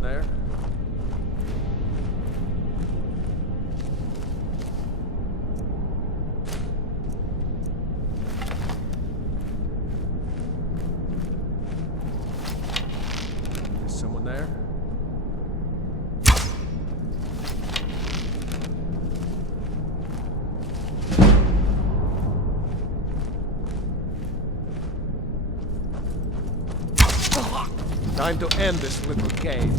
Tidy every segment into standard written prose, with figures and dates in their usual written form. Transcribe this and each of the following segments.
someone there? Is someone there? Time to end this little game.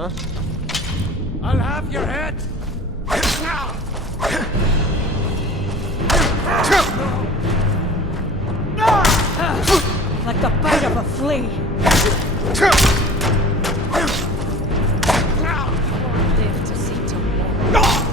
Huh? I'll have your head! Like the bite of a flea. Live to see tomorrow.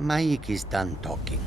Maik is done talking.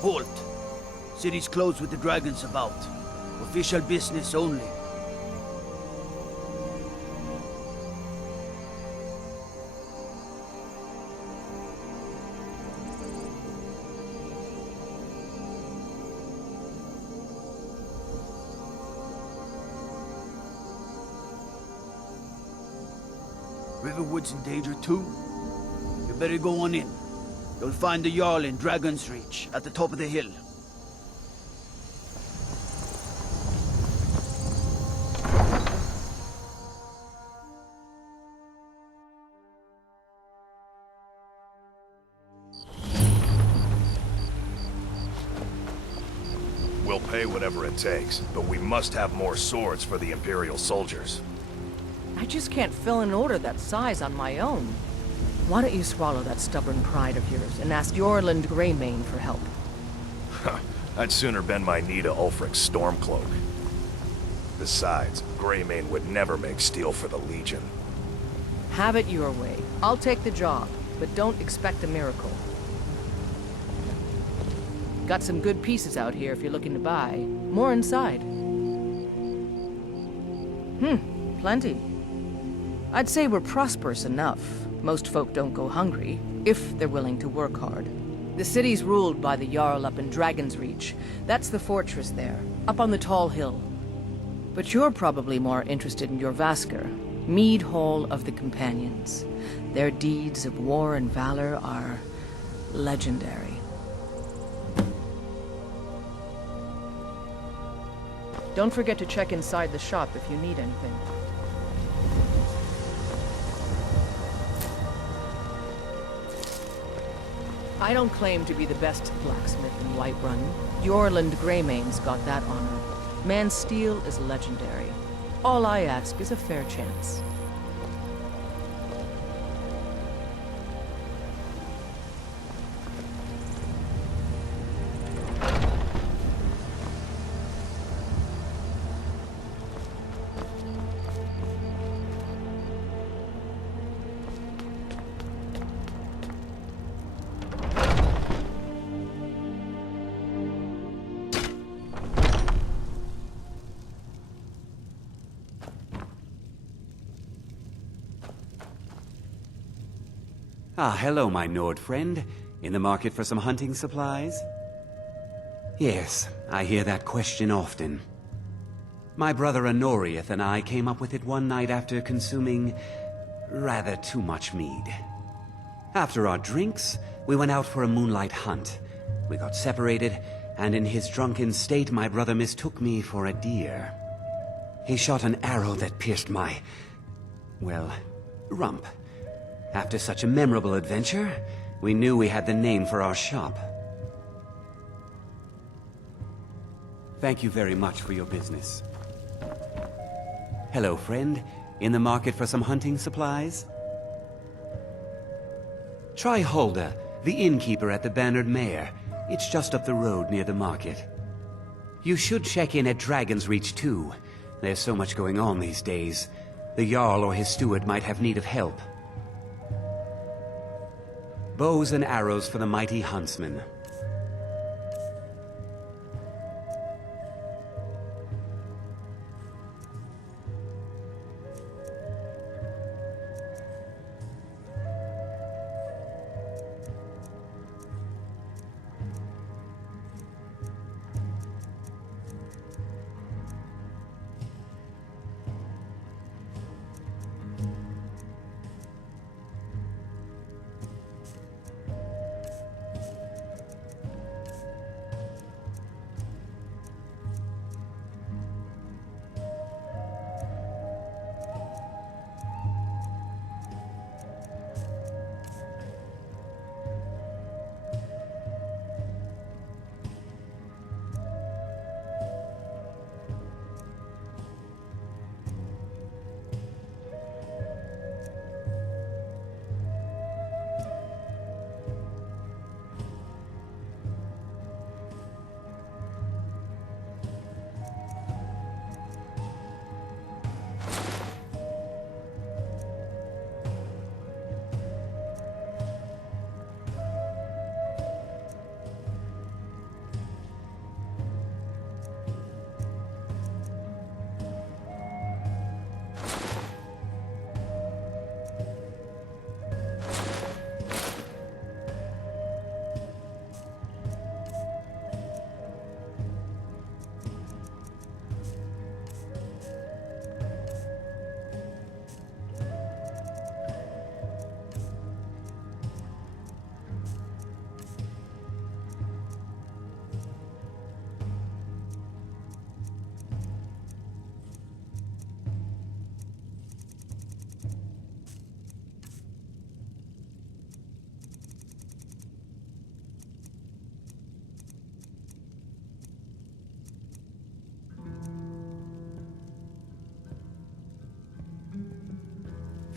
Halt! City's closed with the dragons about. Official business only. Riverwood's in danger too? You better go on in. You'll find the Jarl in Dragon's Reach, at the top of the hill. We'll pay whatever it takes, but we must have more swords for the Imperial soldiers. I just can't fill an order that size on my own. Why don't you swallow that stubborn pride of yours and ask Yorland Greymane for help? I'd sooner bend my knee to Ulfric's Stormcloak. Besides, Greymane would never make steel for the Legion. Have it your way. I'll take the job, but don't expect a miracle. Got some good pieces out here if you're looking to buy. More inside. Plenty. I'd say we're prosperous enough. Most folk don't go hungry, if they're willing to work hard. The city's ruled by the Jarl up in Dragon's Reach. That's the fortress there, up on the tall hill. But you're probably more interested in your Vasker, Mead Hall of the Companions. Their deeds of war and valor are legendary. Don't forget to check inside the shop if you need anything. I don't claim to be the best blacksmith in Whiterun. Yorland Greymane's got that honor. Man's steel is legendary. All I ask is a fair chance. Ah, hello, my Nord friend. In the market for some hunting supplies? Yes, I hear that question often. My brother Honoriath and I came up with it one night after consuming rather too much mead. After our drinks, we went out for a moonlight hunt. We got separated, and in his drunken state, my brother mistook me for a deer. He shot an arrow that pierced my, well, rump. After such a memorable adventure, we knew we had the name for our shop. Thank you very much for your business. Hello, friend. In the market for some hunting supplies? Try Hulda, the innkeeper at the Bannered Mare. It's just up the road near the market. You should check in at Dragon's Reach, too. There's so much going on these days. The Jarl or his steward might have need of help. Bows and arrows for the mighty huntsman.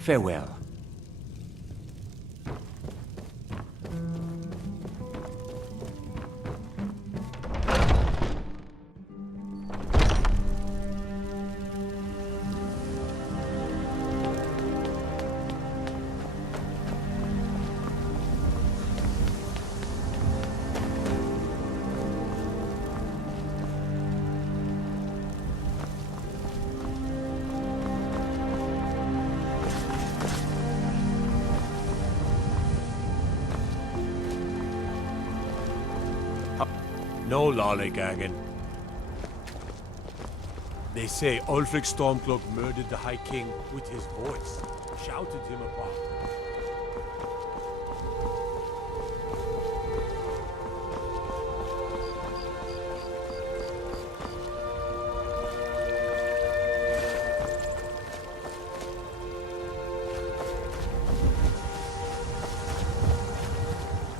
Farewell. No lollygagging. They say Ulfric Stormcloak murdered the High King with his voice, shouted him apart.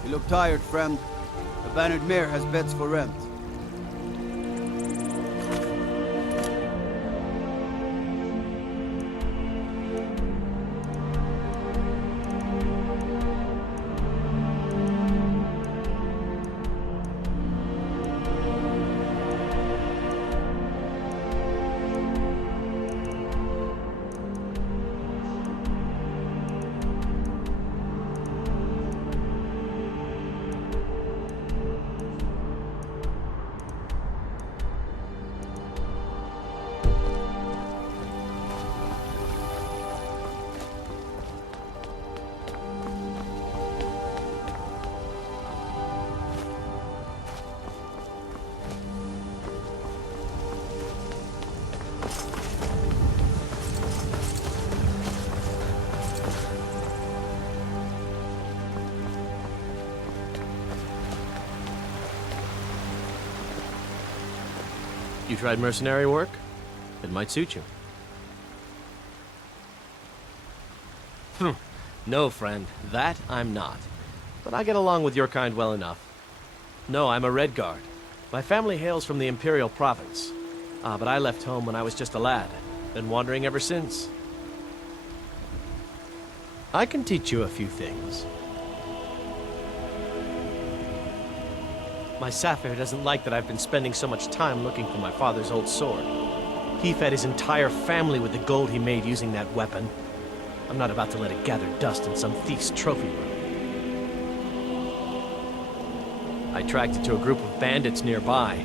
You look tired, friend. The Bannered Mare has beds for rent. You tried mercenary work? It might suit you. No, friend. That I'm not. But I get along with your kind well enough. No, I'm a Red Guard. My family hails from the Imperial Province. But I left home when I was just a lad. Been wandering ever since. I can teach you a few things. My Sapphire doesn't like that I've been spending so much time looking for my father's old sword. He fed his entire family with the gold he made using that weapon. I'm not about to let it gather dust in some thief's trophy room. I tracked it to a group of bandits nearby,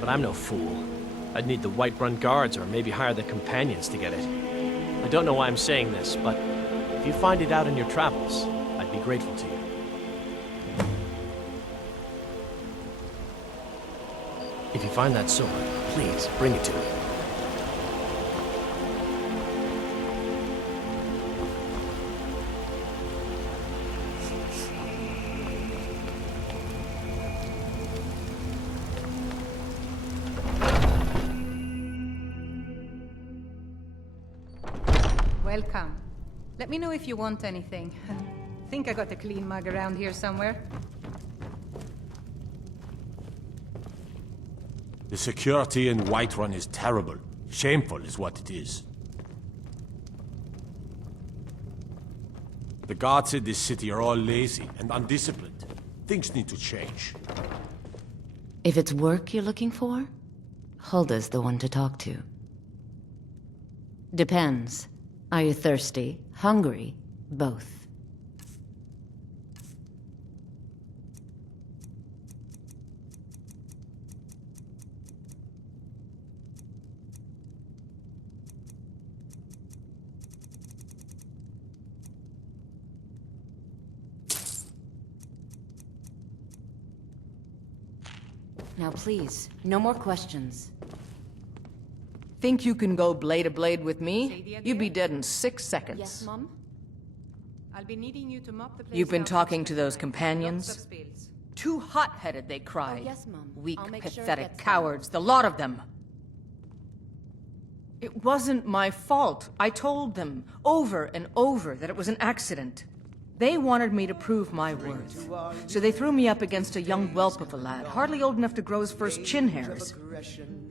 but I'm no fool. I'd need the Whiterun Guards or maybe hire the Companions to get it. I don't know why I'm saying this, but if you find it out in your travels, I'd be grateful to you. If you find that sword, please bring it to me. Welcome. Let me know if you want anything. Think I got a clean mug around here somewhere. The security in Whiterun is terrible. Shameful is what it is. The guards in this city are all lazy and undisciplined. Things need to change. If it's work you're looking for, Hulda's the one to talk to. Depends. Are you thirsty? Hungry? Both. Now please, no more questions. Think you can go blade to blade with me? You'd be dead in 6 seconds. Yes, Mom? I'll be needing you to mop the place. You've been out talking next to those time. companions? Lots of spills. Too hot-headed, they cried. Oh, yes, Mom. Weak, I'll make sure it pathetic gets done. cowards, the lot of them. It wasn't my fault. I told them over and over that it was an accident. They wanted me to prove my worth. So they threw me up against a young whelp of a lad, hardly old enough to grow his first chin hairs.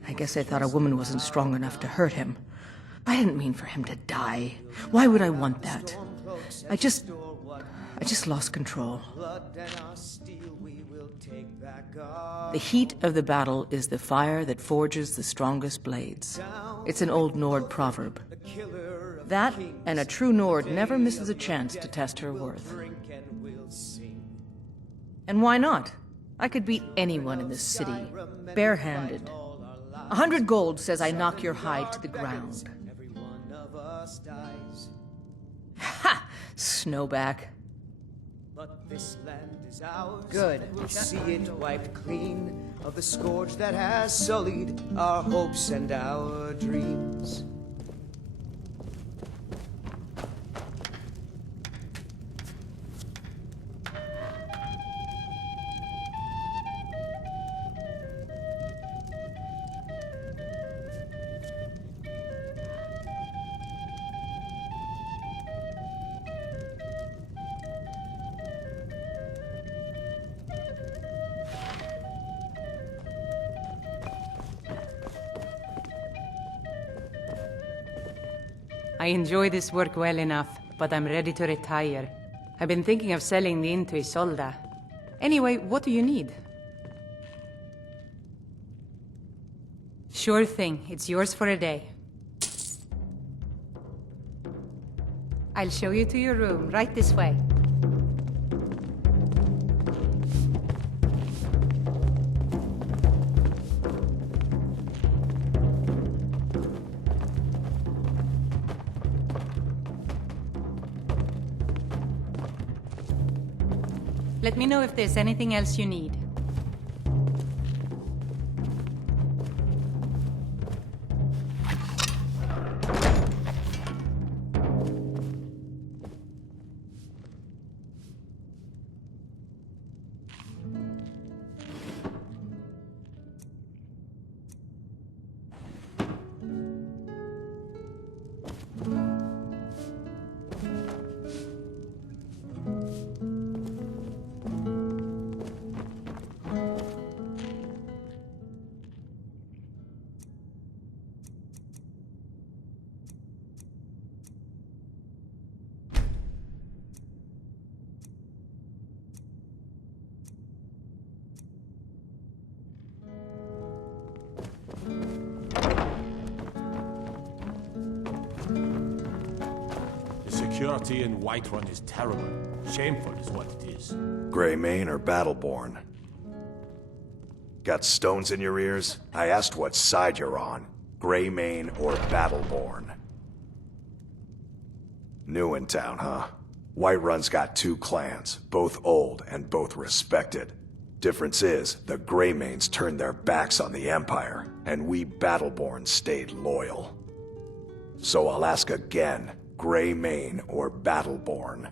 I guess they thought a woman wasn't strong enough to hurt him. I didn't mean for him to die. Why would I want that? I just lost control. The heat of the battle is the fire that forges the strongest blades. It's an old Nord proverb. That, and a true Nord never misses a chance to test her worth. And why not? I could beat anyone in this city, barehanded. 100 gold says I knock your hide to the ground. Ha! Snowback. But this land is ours. Good. We'll see it wiped clean of the scourge that has sullied our hopes and our dreams. I enjoy this work well enough, but I'm ready to retire. I've been thinking of selling the inn to Isolda. Anyway, what do you need? Sure thing. It's yours for a day. I'll show you to your room, right this way. Let me know if there's anything else you need. Security in Whiterun is terrible. Shameful is what it is. Greymane or Battleborn? Got stones in your ears? I asked what side you're on. Greymane or Battleborn? New in town, huh? Whiterun's got two clans, both old and both respected. Difference is, the Greymanes turned their backs on the Empire, and we Battleborn stayed loyal. So I'll ask again, Greymane or Battleborn?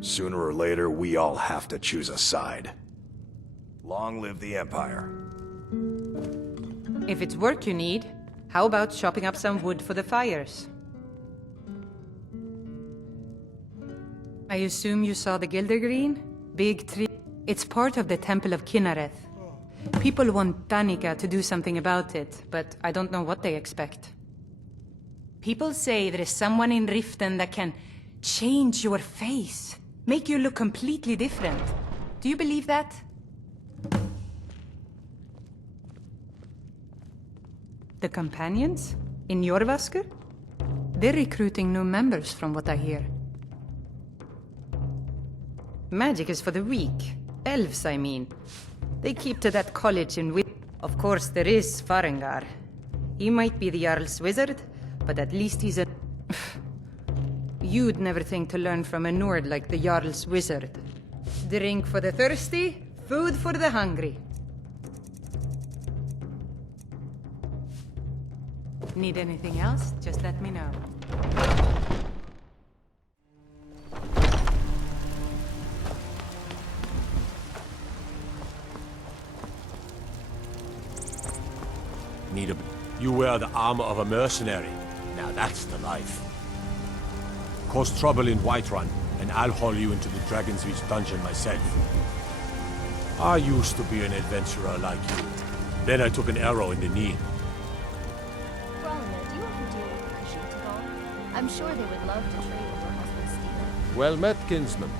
Sooner or later, we all have to choose a side. Long live the Empire. If it's work you need, how about chopping up some wood for the fires? I assume you saw the Gildergreen? Big tree. It's part of the Temple of Kinnareth. People want Danica to do something about it, but I don't know what they expect. People say there is someone in Riften that can change your face, make you look completely different. Do you believe that? The companions? In Jorvasker? They're recruiting new members from what I hear. Magic is for the weak. Elves, I mean. They keep to that college in Of course, there is Farengar. He might be the Jarl's wizard, but at least he's a... You'd never think to learn from a Nord like the Jarl's wizard. Drink for the thirsty, food for the hungry. Need anything else? Just let me know. You wear the armor of a mercenary. Now that's the life. Cause trouble in Whiterun, and I'll haul you into the Dragon's Reach dungeon myself. I used to be an adventurer like you. Then I took an arrow in the knee. Well, I'm sure they would love to trade with your husband's steel. Well met, kinsman.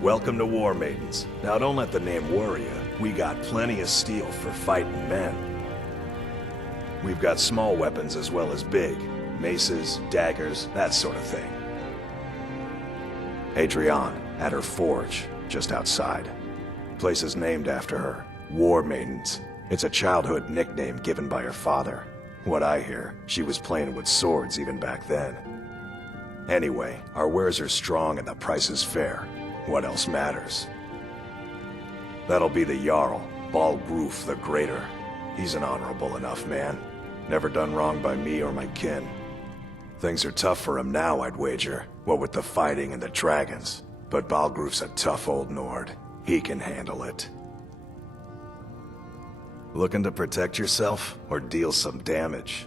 Welcome to War Maidens. Now don't let the name worry you. We got plenty of steel for fighting men. We've got small weapons as well as big. Maces, daggers, that sort of thing. Adrienne, at her forge, just outside. Place is named after her. War Maidens. It's a childhood nickname given by her father. What I hear, she was playing with swords even back then. Anyway, our wares are strong and the price is fair. What else matters? That'll be the Jarl, Balgruf the Greater. He's an honorable enough man. Never done wrong by me or my kin. Things are tough for him now, I'd wager, what with the fighting and the dragons. But Balgruf's a tough old Nord. He can handle it. Looking to protect yourself, or deal some damage?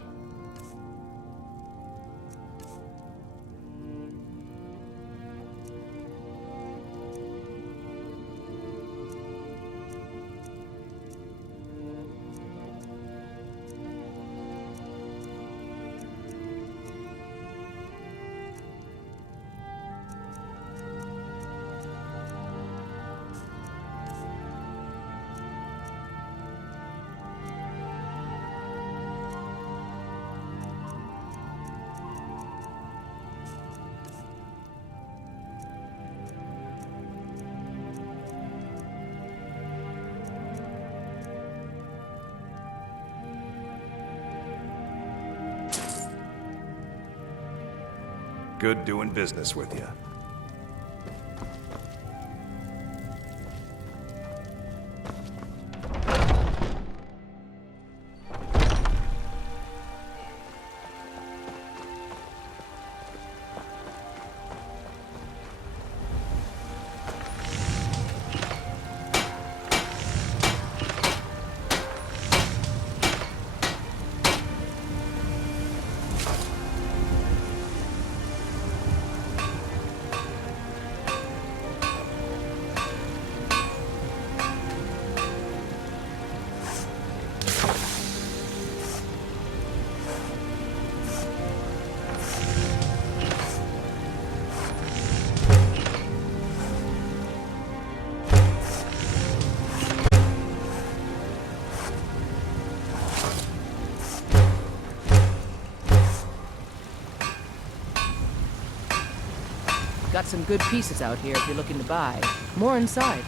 Good doing business with you. Got some good pieces out here if you're looking to buy. More inside.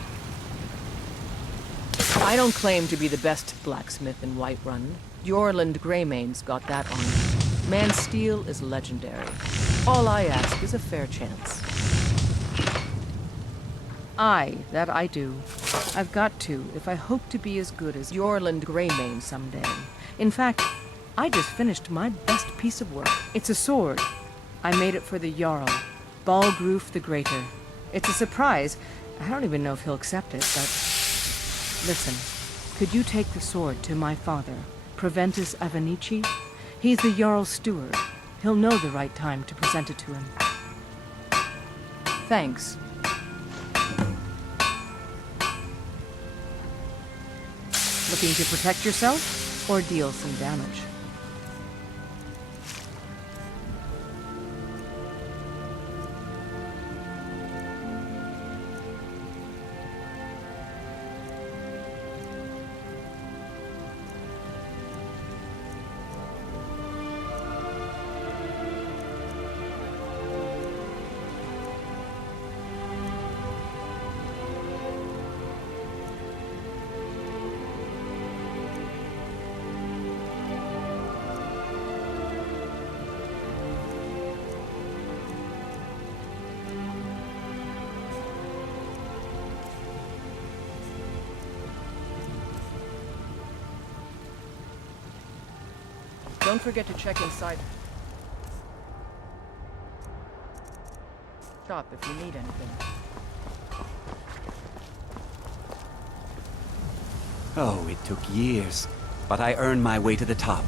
I don't claim to be the best blacksmith in Whiterun. Jorland Greymane's got that on me. Man's steel is legendary. All I ask is a fair chance. Aye, that I do. I've got to, if I hope to be as good as Jorland Greymane someday. In fact, I just finished my best piece of work. It's a sword. I made it for the Jarl, Balgruf the Greater. It's a surprise. I don't even know if he'll accept it, but... Listen, could you take the sword to my father, Proventus Avenici? He's the Jarl's steward. He'll know the right time to present it to him. Thanks. Looking to protect yourself, or deal some damage? Don't forget to check inside. Shop if you need anything. Oh, it took years, but I earned my way to the top.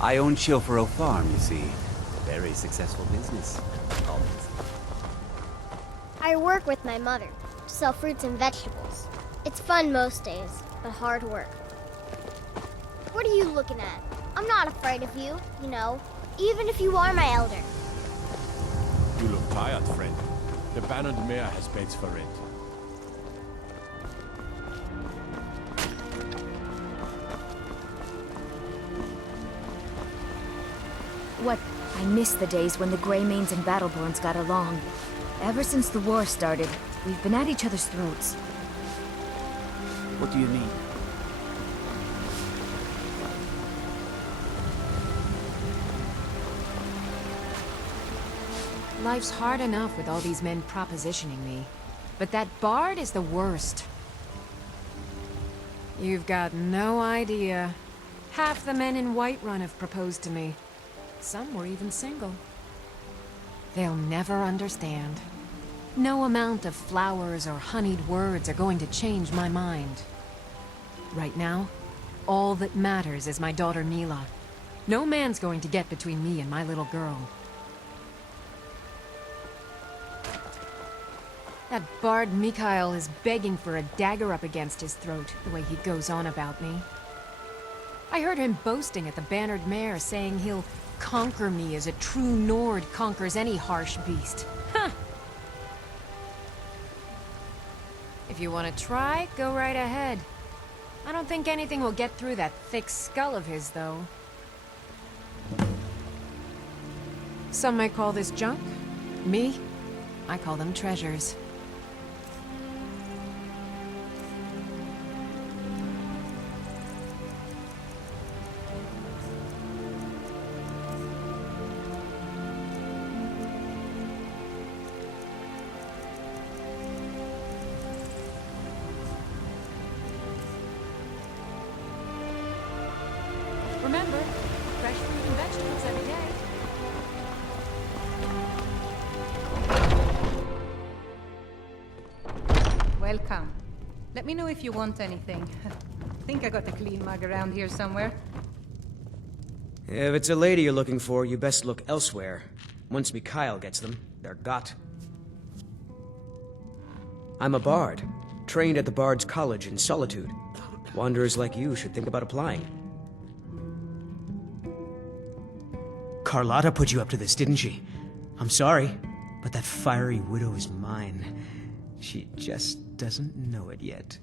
I own Chilfaro Farm, you see. Very successful business. Always. I work with my mother to sell fruits and vegetables. It's fun most days, but hard work. What are you looking at? I'm not afraid of you, you know, even if you are my elder. You look tired, friend. The Bannered Mare has beds for rent. What? I miss the days when the Greymanes and Battleborns got along. Ever since the war started, we've been at each other's throats. What do you mean? Life's hard enough with all these men propositioning me. But that bard is the worst. You've got no idea. Half the men in Whiterun have proposed to me. Some were even single. They'll never understand. No amount of flowers or honeyed words are going to change my mind. Right now, all that matters is my daughter Mila. No man's going to get between me and my little girl. That bard Mikhail is begging for a dagger up against his throat, the way he goes on about me. I heard him boasting at the Bannered Mare, saying he'll conquer me as a true Nord conquers any harsh beast. Huh! If you want to try, go right ahead. I don't think anything will get through that thick skull of his, though. Some might call this junk. Me, I call them treasures. Remember, fresh fruit and vegetables every day. Welcome. Let me know if you want anything. I think I got a clean mug around here somewhere. If it's a lady you're looking for, you best look elsewhere. Once Mikhail gets them, they're got. I'm a bard, trained at the Bard's College in Solitude. Wanderers like you should think about applying. Carlotta put you up to this, didn't she? I'm sorry, but that fiery widow is mine. She just doesn't know it yet.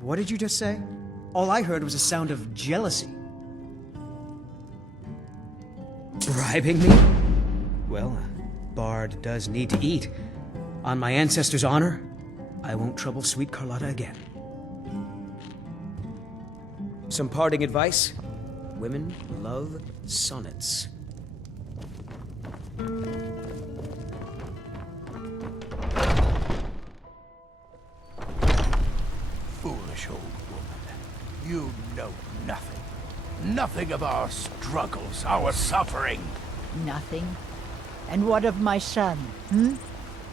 What did you just say? All I heard was a sound of jealousy. Bribing me? Well, a bard does need to eat. On my ancestors' honor, I won't trouble sweet Carlotta again. Some parting advice? Women love sonnets. Foolish old woman. You know nothing. Nothing of our struggles, our suffering. Nothing? And what of my son, hmm?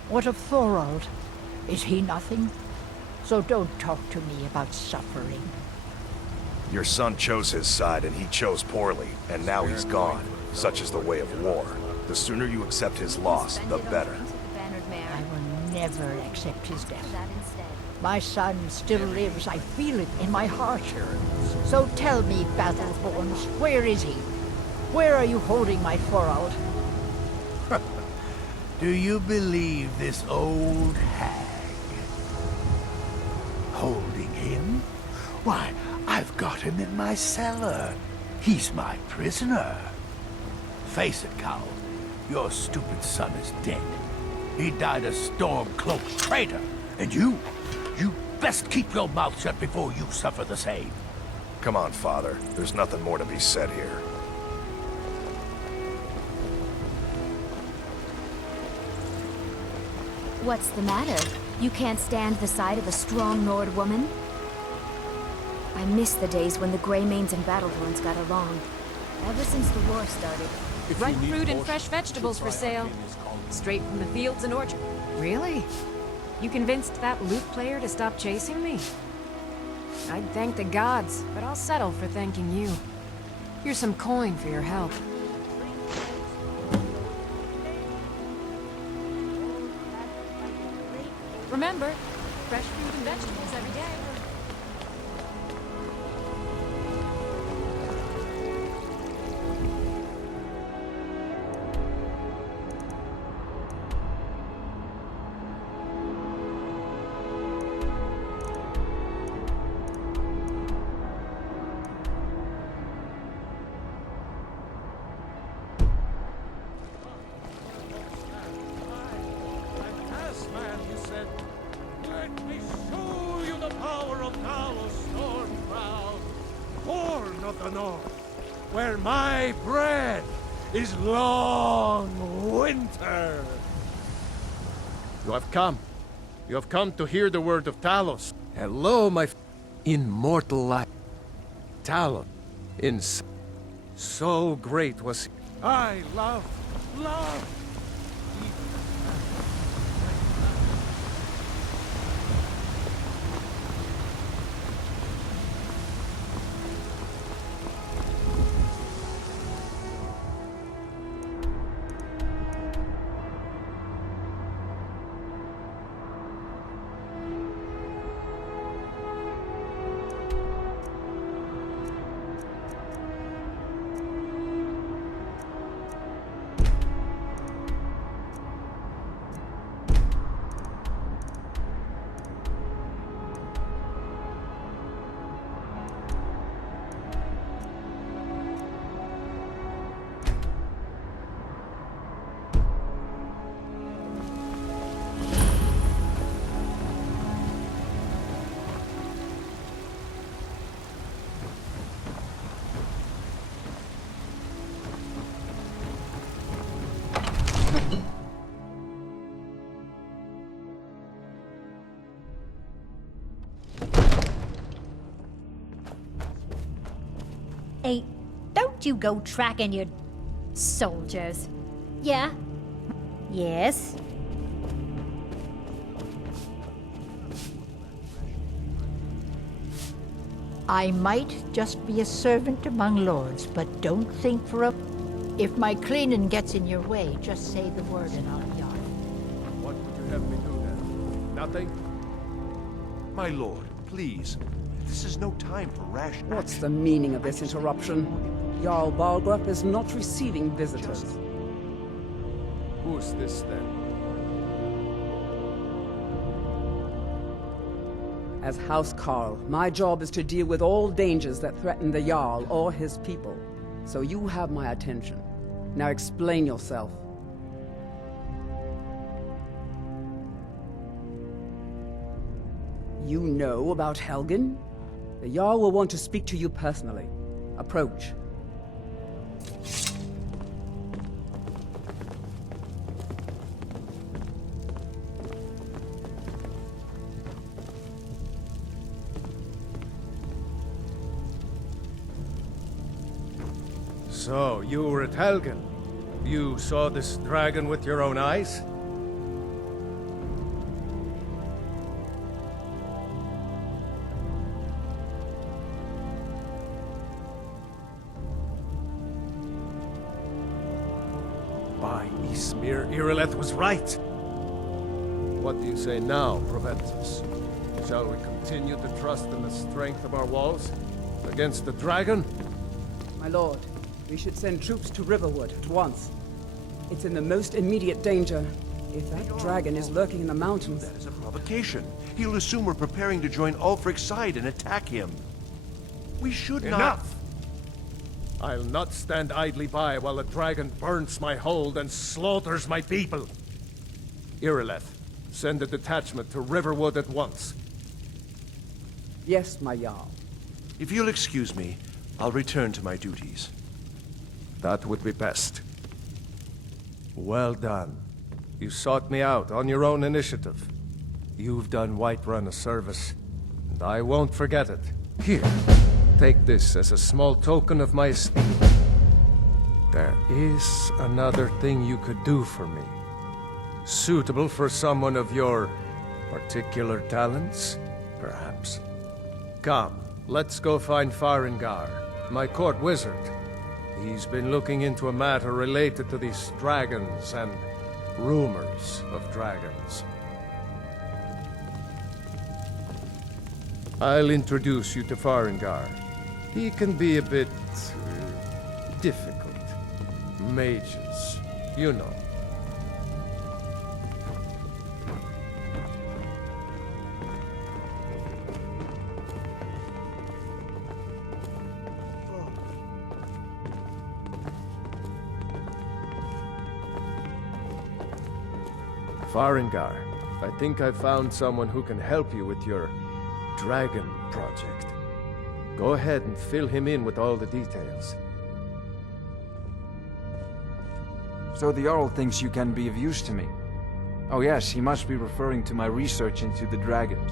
What of Thorald? Is he nothing? So don't talk to me about suffering. Your son chose his side, and he chose poorly, and now he's gone. Such is the way of war. The sooner you accept his loss, the better. I will never accept his death. My son still lives. I feel it in my heart. So tell me, Battleborns, where is he? Where are you holding my Thorald? Do you believe this old hag? Holding him? Why, I've got him in my cellar. He's my prisoner. Face it, Cal. Your stupid son is dead. He died a storm-cloaked traitor. And you best keep your mouth shut before you suffer the same. Come on, Father. There's nothing more to be said here. What's the matter? You can't stand the sight of a strong Nord woman? I miss the days when the Greymanes and Battleborns got along. Ever since the war started. Ripe fruit and fresh vegetables for sale. Straight from the fields and orchards. Really? You convinced that lute player to stop chasing me? I'd thank the gods, but I'll settle for thanking you. Here's some coin for your help. Remember, fresh fruit and vegetables every day. Where my bread is long winter. You have come. You have come to hear the word of Talos. Hello, my immortal life. Talos. So great was he. I love. Hey, don't you go tracking your soldiers. Yeah? Yes? I might just be a servant among lords, but don't think for a... If my cleaning gets in your way, just say the word and I'll yard. What would you have me do then? Nothing? My lord, please. This is no time for rash action. What's the meaning of this interruption? Jarl Balgrup is not receiving visitors. Who's this then? As House Carl, my job is to deal with all dangers that threaten the Jarl or his people. So you have my attention. Now explain yourself. You know about Helgen? The Jarl will want to speak to you personally. Approach. So, you were at Helgen. You saw this dragon with your own eyes? By Ysmir, Irileth was right. What do you say now, Proventus? Shall we continue to trust in the strength of our walls? Against the dragon? My lord, we should send troops to Riverwood at once. It's in the most immediate danger. If that dragon is lurking in the mountains... That is a provocation. He'll assume we're preparing to join Ulfric's side and attack him. We should not... Enough! I'll not stand idly by while the dragon burns my hold and slaughters my people. Irileth, send a detachment to Riverwood at once. Yes, my Jarl. If you'll excuse me, I'll return to my duties. That would be best. Well done. You sought me out on your own initiative. You've done Whiterun a service, and I won't forget it. Here, take this as a small token of my esteem. There is another thing you could do for me. Suitable for someone of your Particular talents, perhaps? Come, let's go find Farengar, my court wizard. He's been looking into a matter related to these dragons and rumors of dragons. I'll introduce you to Farengar. He can be a bit difficult. Mages, you know. Farengar, I think I found someone who can help you with your dragon project. Go ahead and fill him in with all the details. So the Jarl thinks you can be of use to me. Oh yes, he must be referring to my research into the dragons.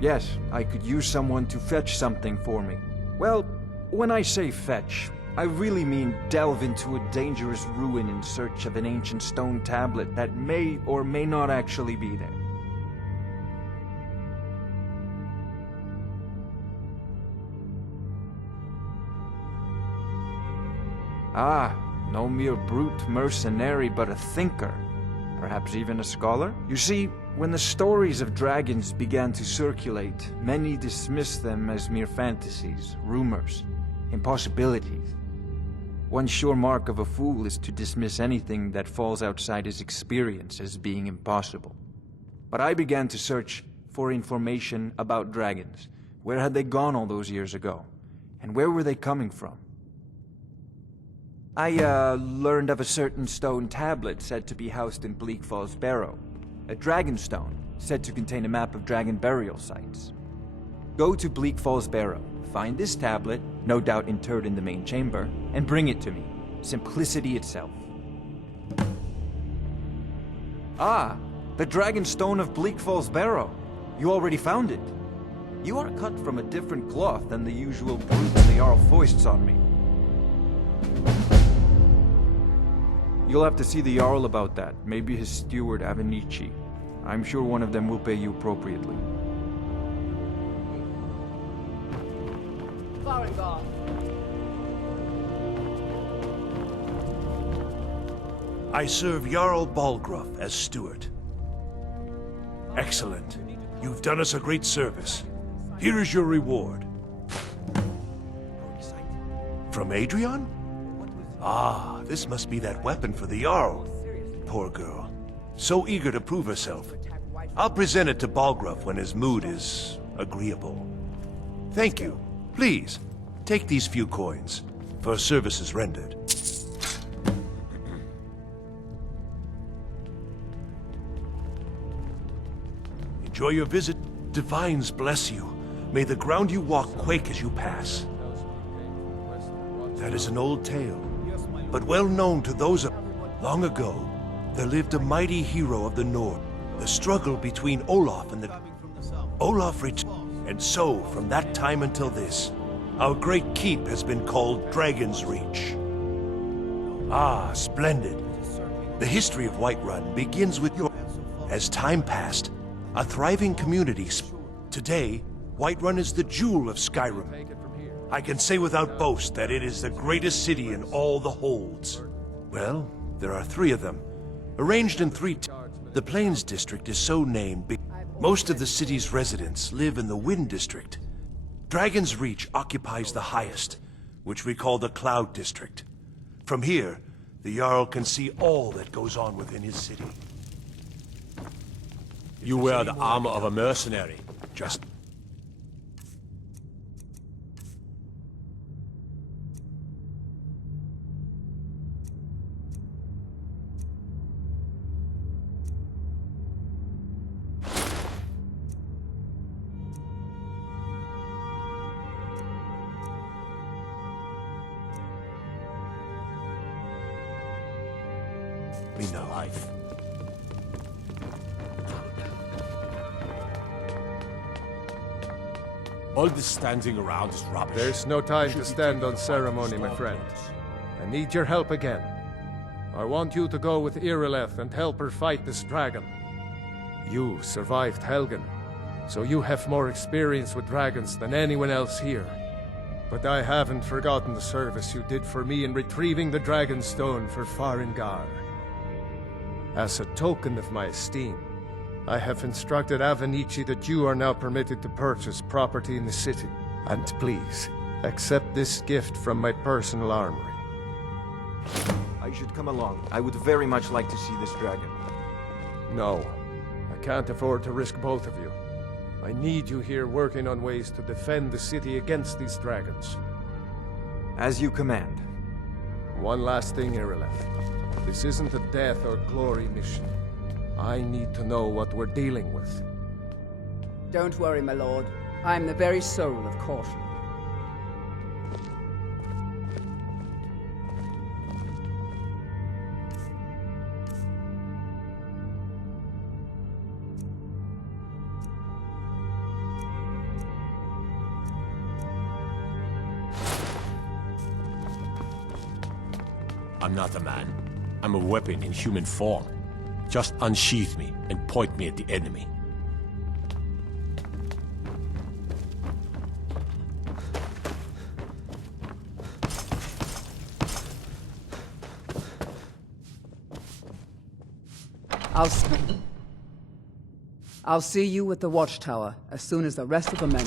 Yes, I could use someone to fetch something for me. Well, when I say fetch, I really mean delve into a dangerous ruin in search of an ancient stone tablet that may or may not actually be there. Ah, no mere brute mercenary, but a thinker. Perhaps even a scholar? You see, when the stories of dragons began to circulate, many dismissed them as mere fantasies, rumors, impossibilities. One sure mark of a fool is to dismiss anything that falls outside his experience as being impossible. But I began to search for information about dragons. Where had they gone all those years ago? And where were they coming from? I learned of a certain stone tablet said to be housed in Bleak Falls Barrow. A dragon stone, said to contain a map of dragon burial sites. Go to Bleak Falls Barrow, find this tablet, no doubt interred in the main chamber, and bring it to me. Simplicity itself. Ah, the dragon stone of Bleak Falls Barrow. You already found it. You are cut from a different cloth than the usual brute the Jarl foists on me. You'll have to see the Jarl about that. Maybe his steward, Avenici. I'm sure one of them will pay you appropriately. Farengar. I serve Jarl Balgruuf as steward. Excellent. You've done us a great service. Here is your reward. From Adrian? Ah, this must be that weapon for the Jarl. Poor girl. So eager to prove herself. I'll present it to Balgruuf when his mood is agreeable. Thank you. Please, take these few coins for services rendered. Enjoy your visit. Divines bless you. May the ground you walk quake as you pass. That is an old tale, but well known to those of long ago. There lived a mighty hero of the North. The struggle between Olaf and the Olaf returned, and so from that time until this, our great keep has been called Dragon's Reach. Ah, splendid. The history of Whiterun begins with your. As time passed, a thriving community. Today, Whiterun is the jewel of Skyrim. I can say without boast that it is the greatest city in all the holds. Well, there are 3 of them, arranged in 3 The Plains District is so named because most of the city's residents live in the Wind District. Dragon's Reach occupies the highest, which we call the Cloud District. From here, the Jarl can see all that goes on within his city. You wear the armor of a mercenary. Just... me no life. All this standing around is rubbish. There's no time to stand on ceremony, my friend. I need your help again. I want you to go with Irileth and help her fight this dragon. You survived Helgen, so you have more experience with dragons than anyone else here. But I haven't forgotten the service you did for me in retrieving the Dragon Stone for Farengar. As a token of my esteem, I have instructed Avenici that you are now permitted to purchase property in the city. And please, accept this gift from my personal armory. I should come along. I would very much like to see this dragon. No, I can't afford to risk both of you. I need you here working on ways to defend the city against these dragons. As you command. One last thing, Irileth. This isn't a death or glory mission. I need to know what we're dealing with. Don't worry, my lord. I'm the very soul of caution. I'm not a man. I'm a weapon in human form. Just unsheath me and point me at the enemy. I'll see you at the watchtower as soon as the rest of the men...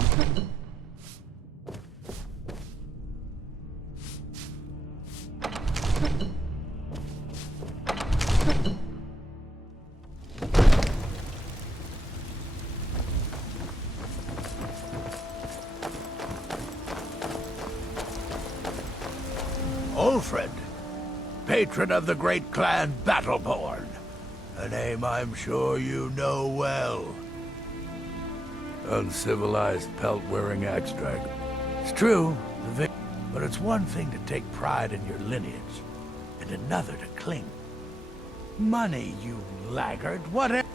Ulfred, patron of the great clan Battleborn. A name I'm sure you know well. Uncivilized pelt-wearing axe dragon. It's true, but it's one thing to take pride in your lineage, and another to cling. Money, you laggard, whatever.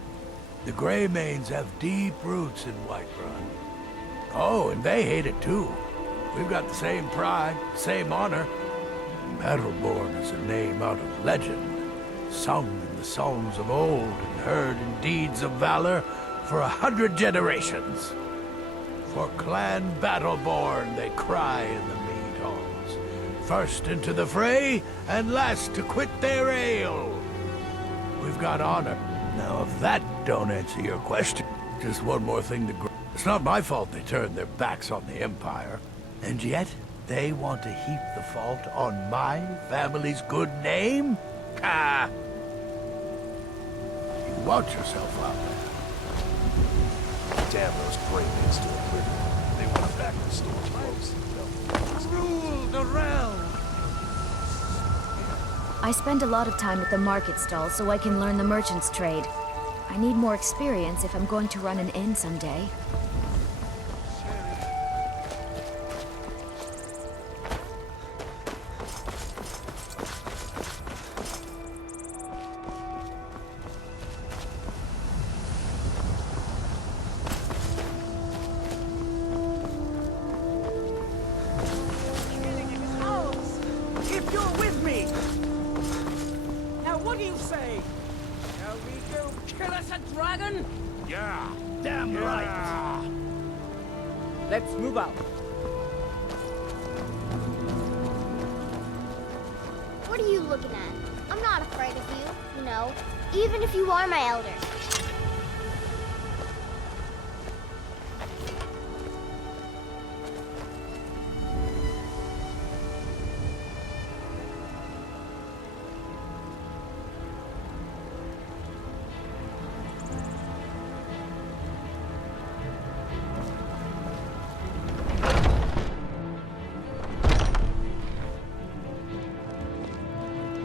The Greymanes have deep roots in Whiterun. Oh, and they hate it too. We've got the same pride, same honor. Battleborn is a name out of legend, sung in the songs of old and heard in deeds of valor for 100 generations. For Clan Battleborn they cry in the mead halls, first into the fray and last to quit their ale. We've got honor. Now if that don't answer your question, just one more thing to it's not my fault they turned their backs on the Empire, and yet they want to heap the fault on my family's good name? Ah! You watch yourself out there. Damn those Greymanes to a living. They want to back the store closed. Rule the realm! I spend a lot of time at the market stall so I can learn the merchant's trade. I need more experience if I'm going to run an inn someday. If you're with me! Now what do you say? Shall we go kill us a dragon? Yeah! Damn right! Let's move out. What are you looking at? I'm not afraid of you, you know, even if you are my elder.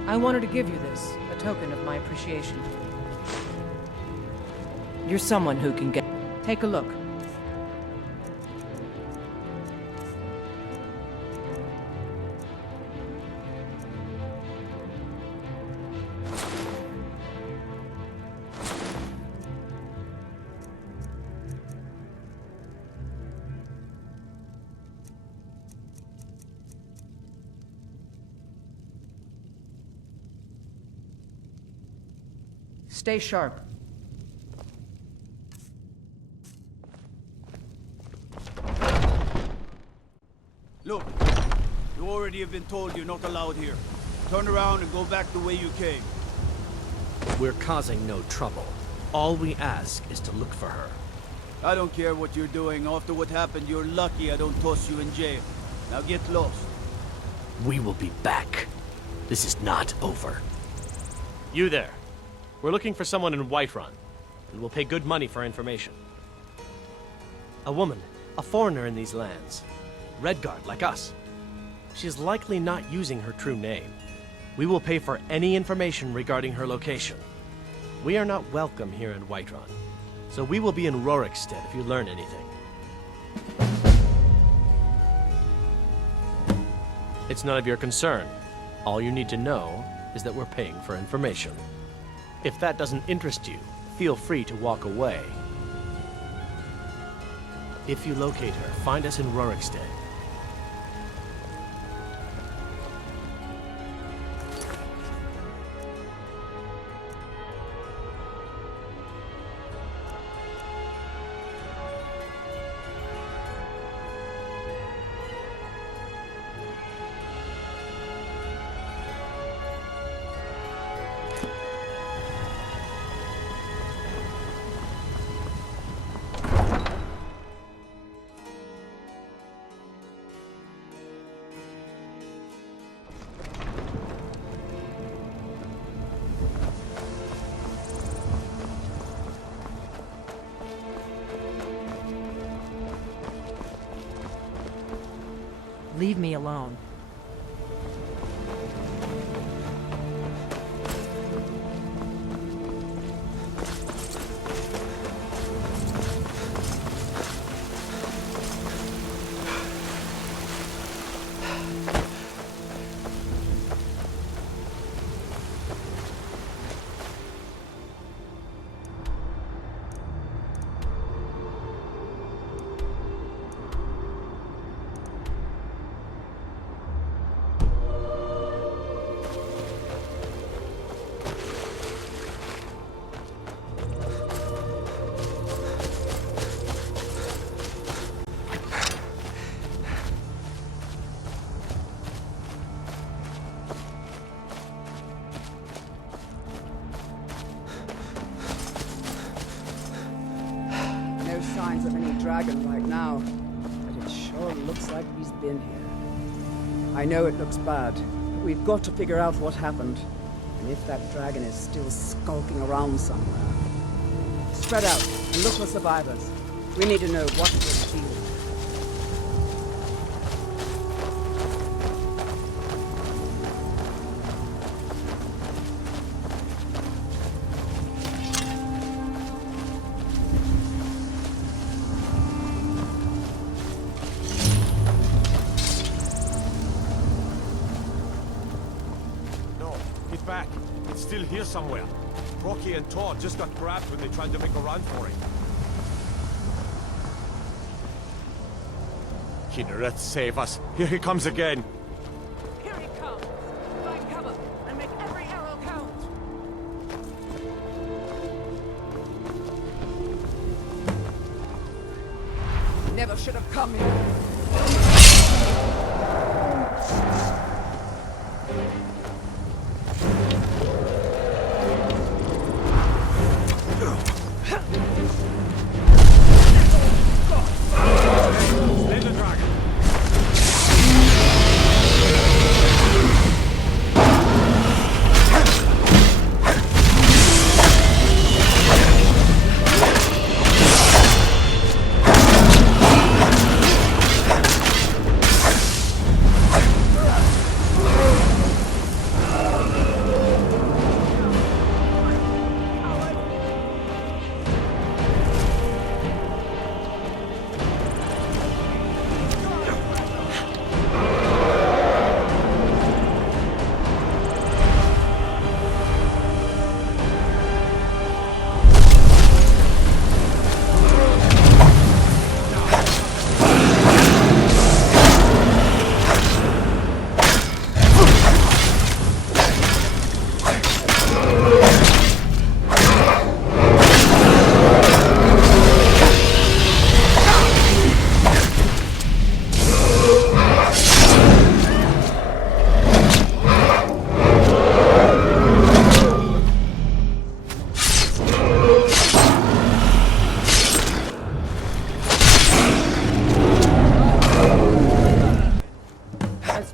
I wanted to give you this, a token of my appreciation. You're someone who can get... Take a look. Stay sharp. Look, you already have been told you're not allowed here. Turn around and go back the way you came. We're causing no trouble. All we ask is to look for her. I don't care what you're doing. After what happened, you're lucky I don't toss you in jail. Now get lost. We will be back. This is not over. You there. We're looking for someone in Whiterun, and we'll pay good money for information. A woman, a foreigner in these lands. Redguard, like us. She's likely not using her true name. We will pay for any information regarding her location. We are not welcome here in Whiterun, so we will be in Rorikstead if you learn anything. It's none of your concern. All you need to know is that we're paying for information. If that doesn't interest you, feel free to walk away. If you locate her, find us in Rorikstead. Leave me alone. Signs of any dragon right now, but it sure looks like he's been here. I know it looks bad, but we've got to figure out what happened, and if that dragon is still skulking around somewhere. Spread out and look for survivors. We need to know what was dealing. Back. It's still here somewhere. Rocky and Todd just got grabbed when they tried to make a run for it. Kinneret, save us. Here he comes again. Here he comes! Find cover and make every arrow count! Never should have come here.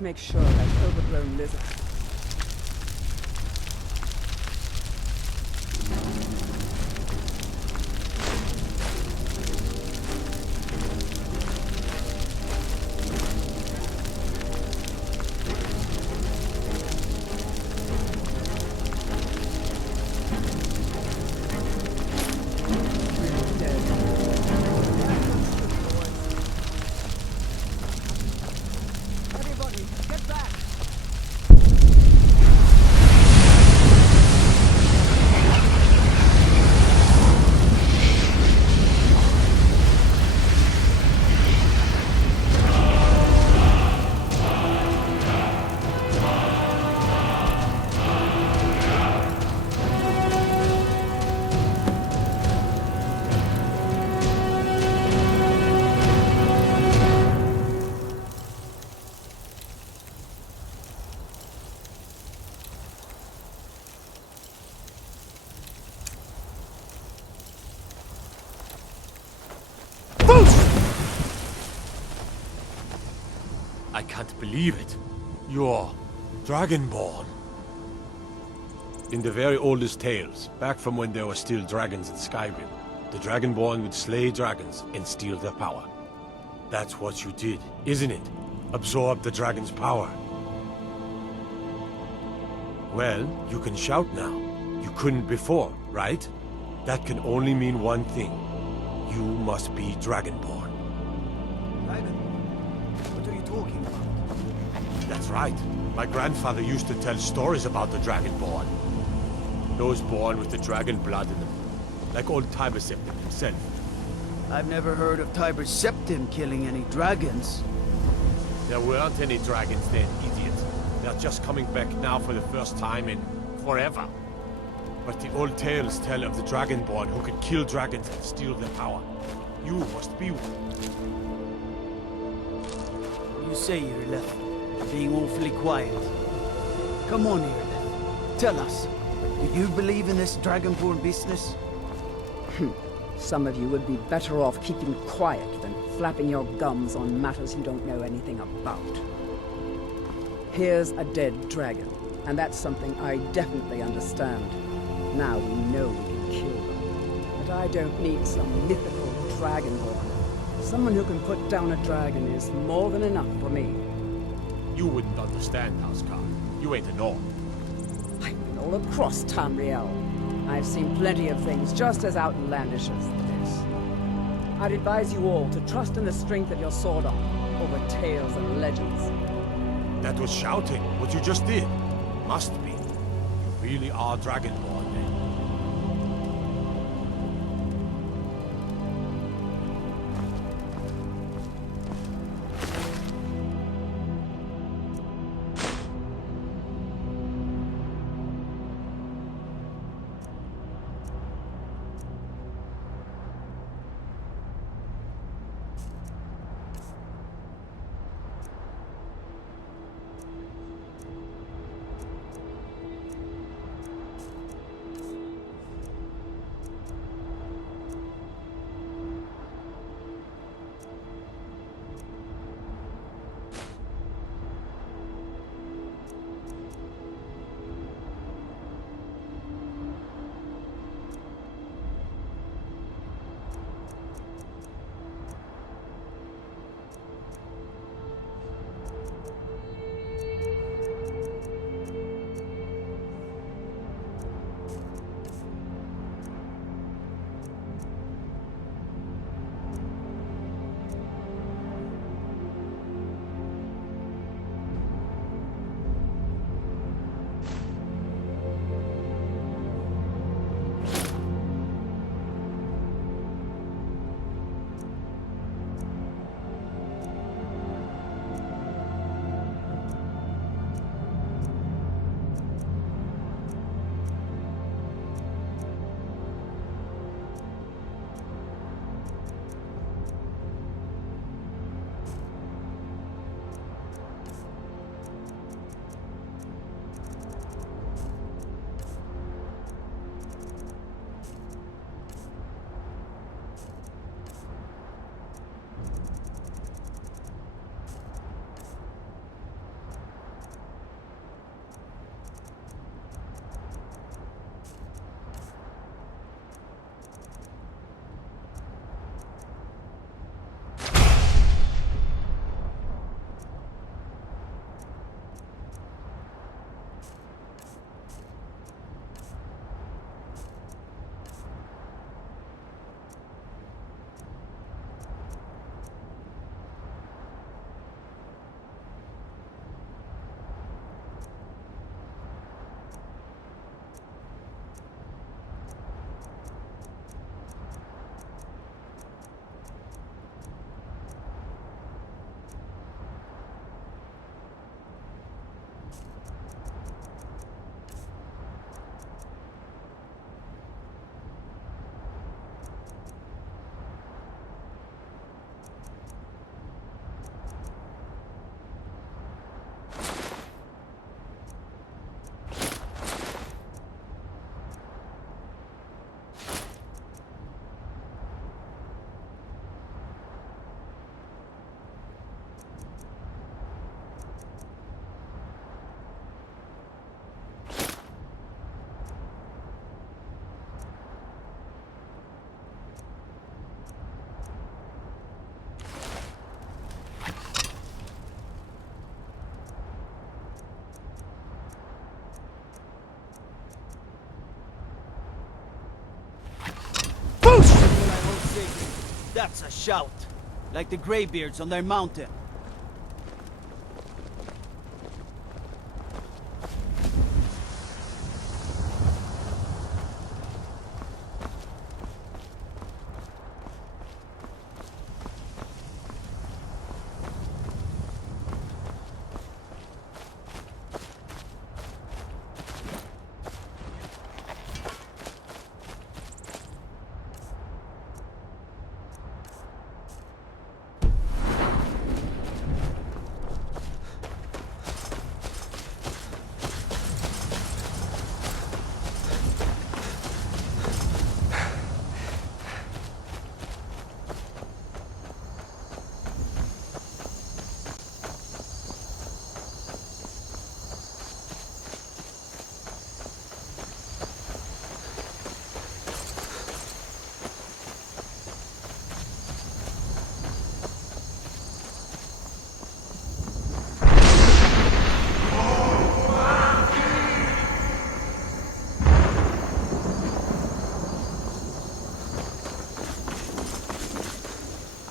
Let's make sure that overgrown lizard... I can't believe it. You're Dragonborn. In the very oldest tales, back from when there were still dragons in Skyrim, the Dragonborn would slay dragons and steal their power. That's what you did, isn't it? Absorb the dragon's power. Well, you can shout now. You couldn't before, right? That can only mean one thing. You must be Dragonborn. Ivan, what are you talking about? That's right. My grandfather used to tell stories about the Dragonborn. Those born with the dragon blood in them. Like old Tiber Septim himself. I've never heard of Tiber Septim killing any dragons. There weren't any dragons then, idiot. They're just coming back now for the first time in forever. But the old tales tell of the Dragonborn who could kill dragons and steal their power. You must be one. What do you say, Irleth? Being awfully quiet. Come on, Irleth. Tell us. Do you believe in this Dragonborn business? Some of you would be better off keeping quiet than flapping your gums on matters you don't know anything about. Here's a dead dragon, and that's something I definitely understand. Now we know we can kill them. But I don't need some mythical Dragonborn. Someone who can put down a dragon is more than enough for me. You wouldn't understand, Housecarl. You ain't a Norn. I've been all across Tamriel. I've seen plenty of things just as outlandish as this. I'd advise you all to trust in the strength of your sword arm over tales and legends. That was shouting, what you just did. Must be. You really are Dragonborn, then. That's a shout. Like the Greybeards on their mountain.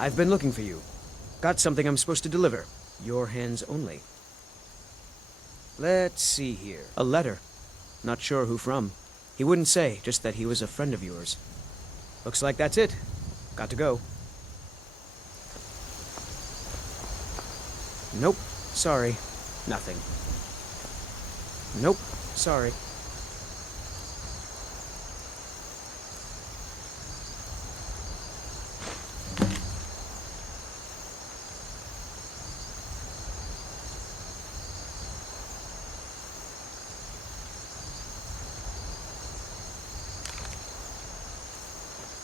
I've been looking for you. Got something I'm supposed to deliver. Your hands only. Let's see here. A letter. Not sure who from. He wouldn't say, just that he was a friend of yours. Looks like that's it. Got to go. Nope. Sorry. Nothing. Nope. Sorry.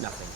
Nothing.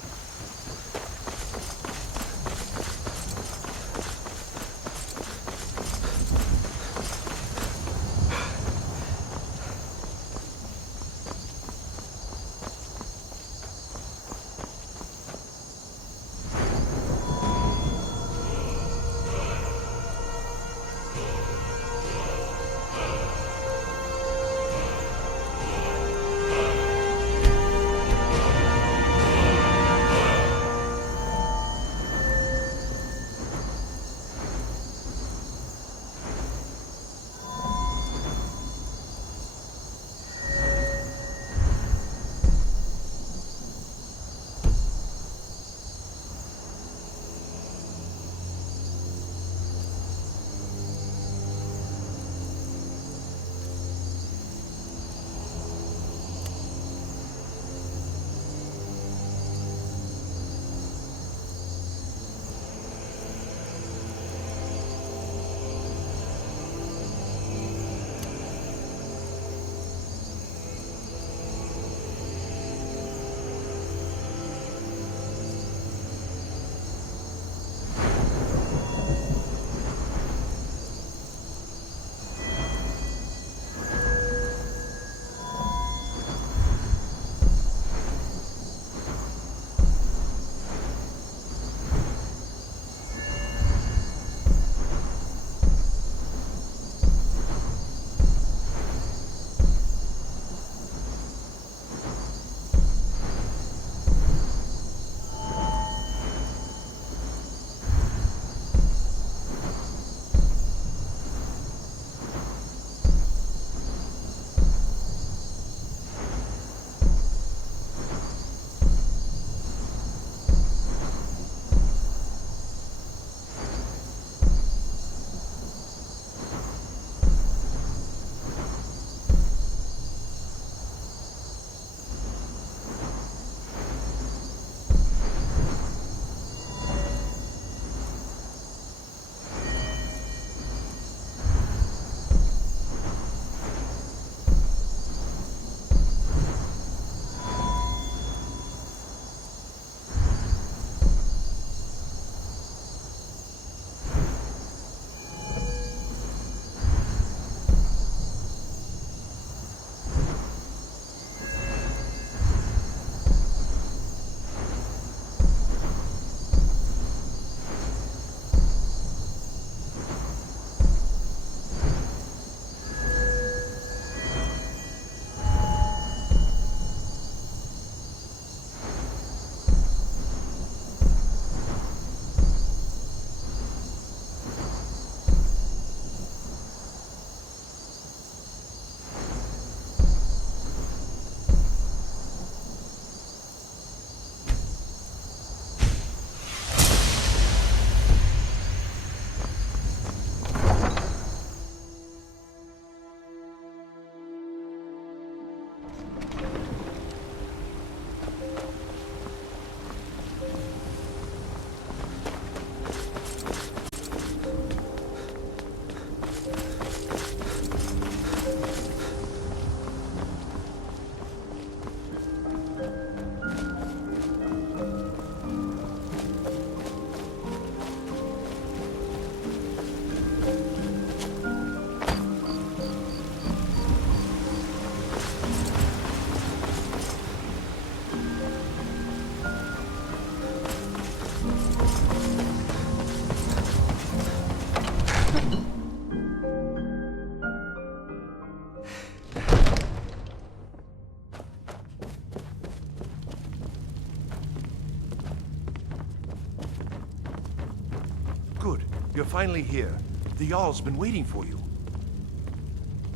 Good. You're finally here. The Jarl's been waiting for you.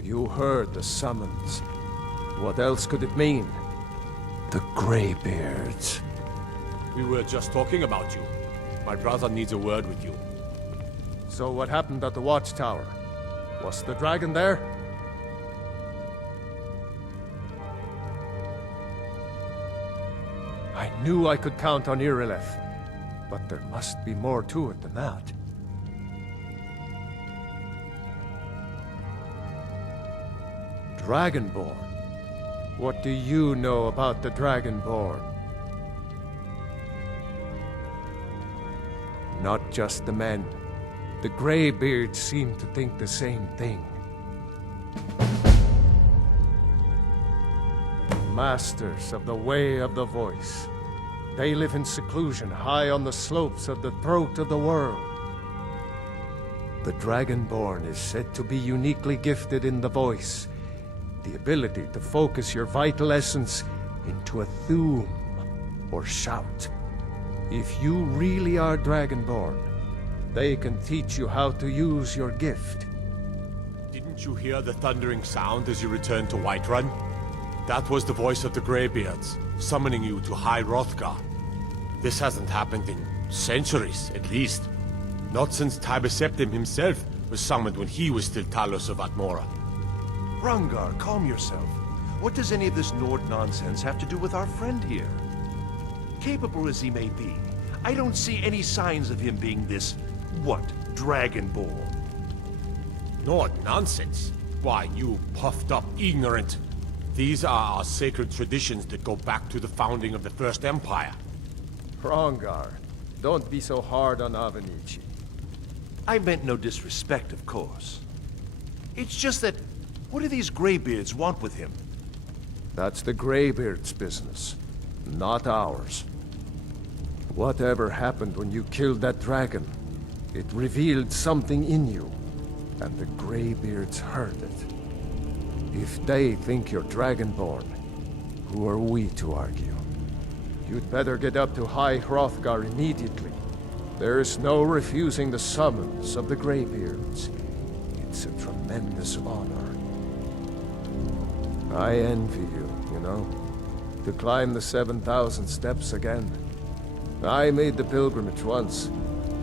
You heard the summons. What else could it mean? The Greybeards. We were just talking about you. My brother needs a word with you. So what happened at the watchtower? Was the dragon there? I knew I could count on Irileth, but there must be more to it than that. Dragonborn? What do you know about the Dragonborn? Not just the men. The Greybeards seem to think the same thing. Masters of the Way of the Voice. They live in seclusion high on the slopes of the throat of the world. The Dragonborn is said to be uniquely gifted in the voice, the ability to focus your vital essence into a thum, or shout. If you really are Dragonborn, they can teach you how to use your gift. Didn't you hear the thundering sound as you returned to Whiterun? That was the voice of the Greybeards, summoning you to High Hrothgar. This hasn't happened in centuries, at least. Not since Tiber Septim himself was summoned when he was still Talos of Atmora. Hrongar, calm yourself. What does any of this Nord nonsense have to do with our friend here? Capable as he may be, I don't see any signs of him being this, Dragonborn? Nord nonsense? Why, you puffed up ignorant. These are our sacred traditions that go back to the founding of the First Empire. Hrongar, don't be so hard on Avenici. I meant no disrespect, of course. It's just that, what do these Greybeards want with him? That's the Greybeards' business, not ours. Whatever happened when you killed that dragon, it revealed something in you, and the Greybeards heard it. If they think you're Dragonborn, who are we to argue? You'd better get up to High Hrothgar immediately. There is no refusing the summons of the Greybeards. It's a tremendous honor. I envy you, you know, to climb the 7,000 steps again. I made the pilgrimage once.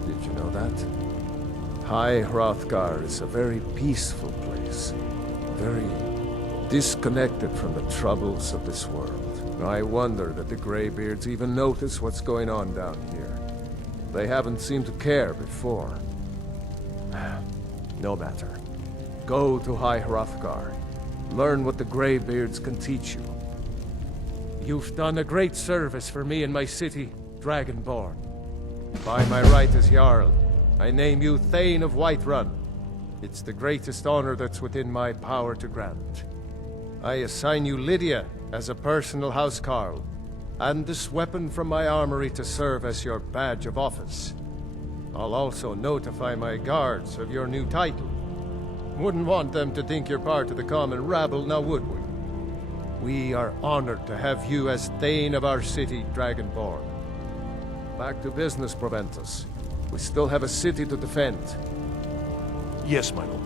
Did you know that? High Hrothgar is a very peaceful place. Very disconnected from the troubles of this world. I wonder that the Greybeards even notice what's going on down here. They haven't seemed to care before. No matter. Go to High Hrothgar. Learn what the Greybeards can teach you. You've done a great service for me and my city, Dragonborn. By my right as Jarl, I name you Thane of Whiterun. It's the greatest honor that's within my power to grant. I assign you Lydia as a personal housecarl, and this weapon from my armory to serve as your badge of office. I'll also notify my guards of your new title. Wouldn't want them to think you're part of the common rabble, now would we? We are honored to have you as Thane of our city, Dragonborn. Back to business, Proventus. We still have a city to defend. Yes, my lord.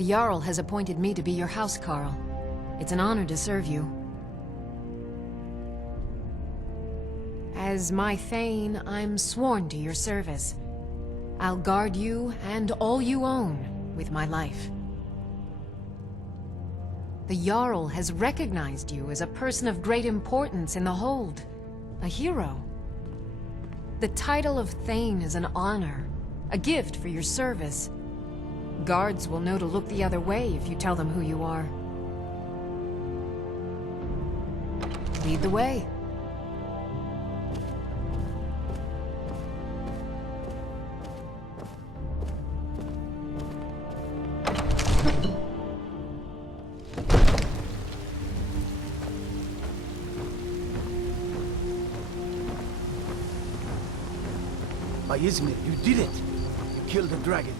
The Jarl has appointed me to be your housecarl. It's an honor to serve you. As my Thane, I'm sworn to your service. I'll guard you and all you own with my life. The Jarl has recognized you as a person of great importance in the Hold. A hero. The title of Thane is an honor, a gift for your service. Guards will know to look the other way if you tell them who you are. Lead the way. By Izmir, you did it! You killed a dragon.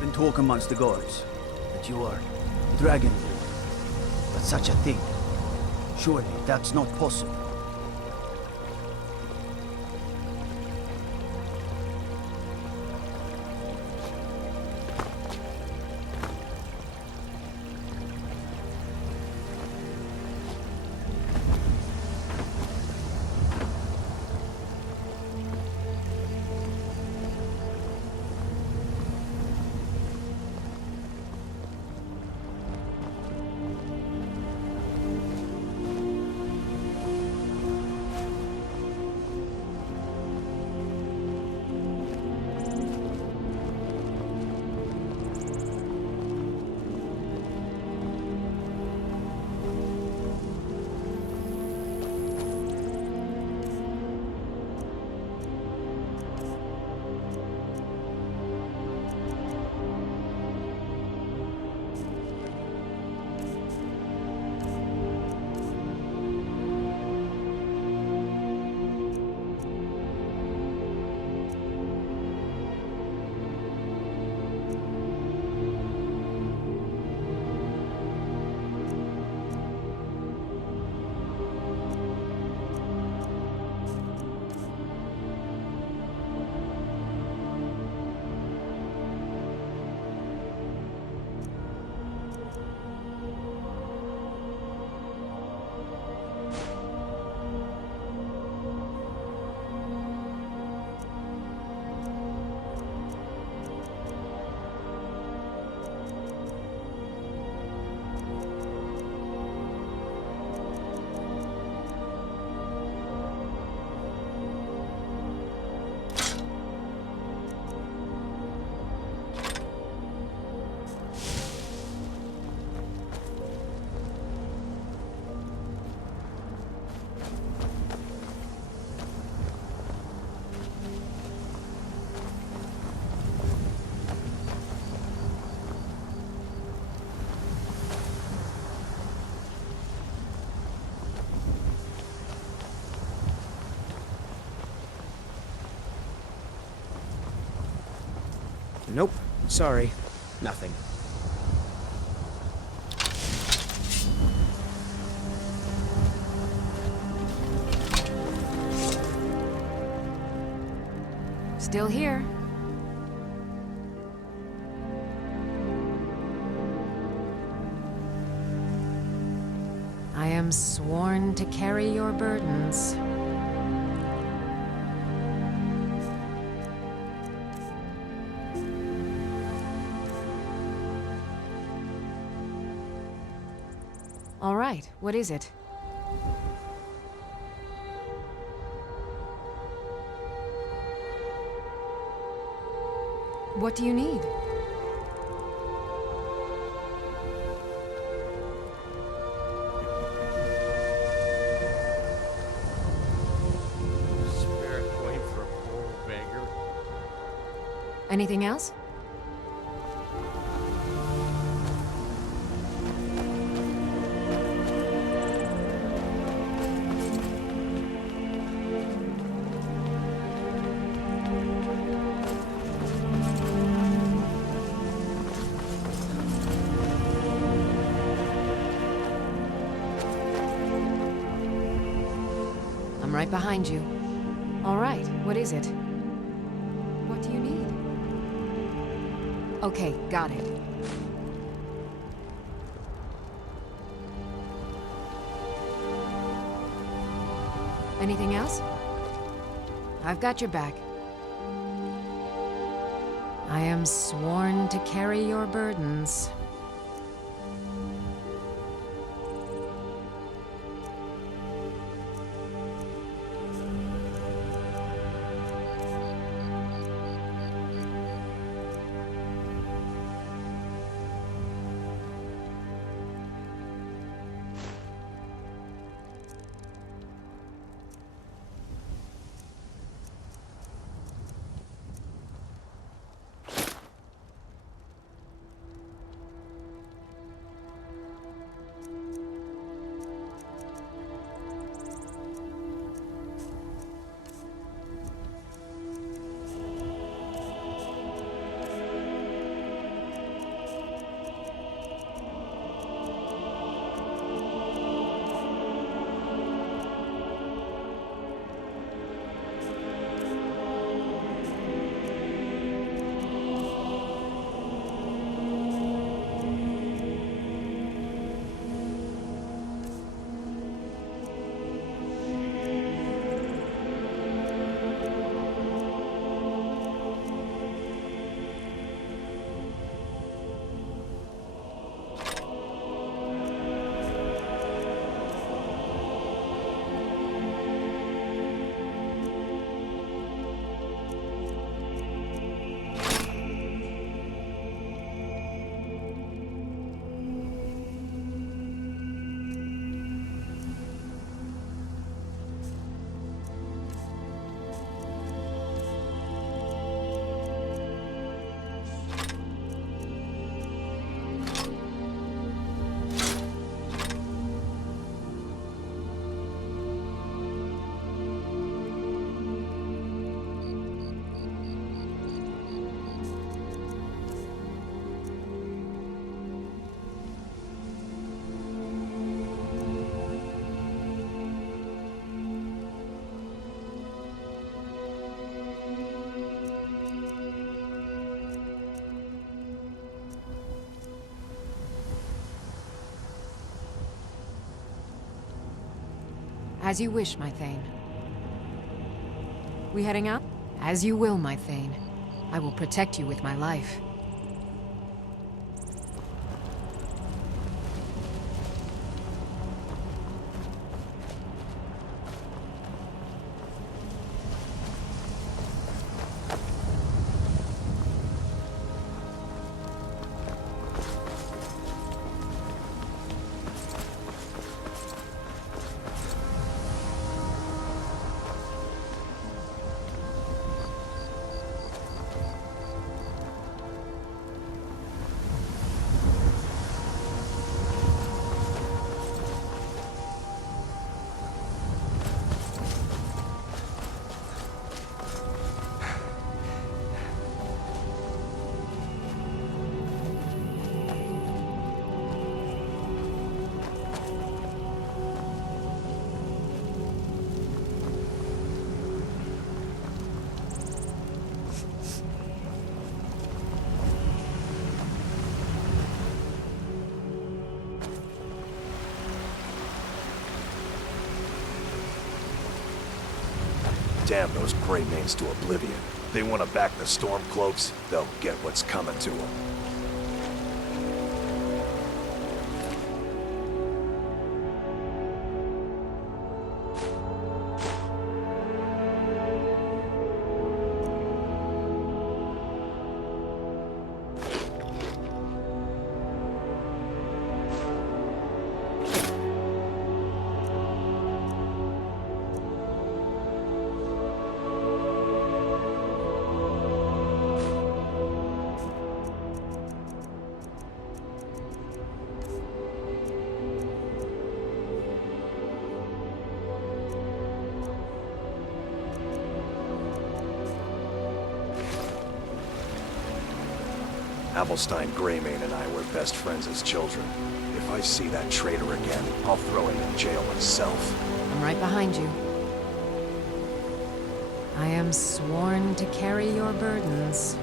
Been talk amongst the guards that you are Dragonborn, but such a thing, surely that's not possible. Nope. Sorry. Nothing. Still here. I am sworn to carry your burdens. right, what is it? What do you need? Spirit coin for a poor beggar. Anything else? I'm right behind you. All right, what is it? What do you need? Okay, got it. Anything else? I've got your back. I am sworn to carry your burdens. As you wish, my Thane. We heading out? As you will, my Thane. I will protect you with my life. Damn those Greymanes to oblivion. They want to back the Stormcloaks, they'll get what's coming to them. Avelstein Greymane and I were best friends as children. If I see that traitor again, I'll throw him in jail myself. I'm right behind you. I am sworn to carry your burdens.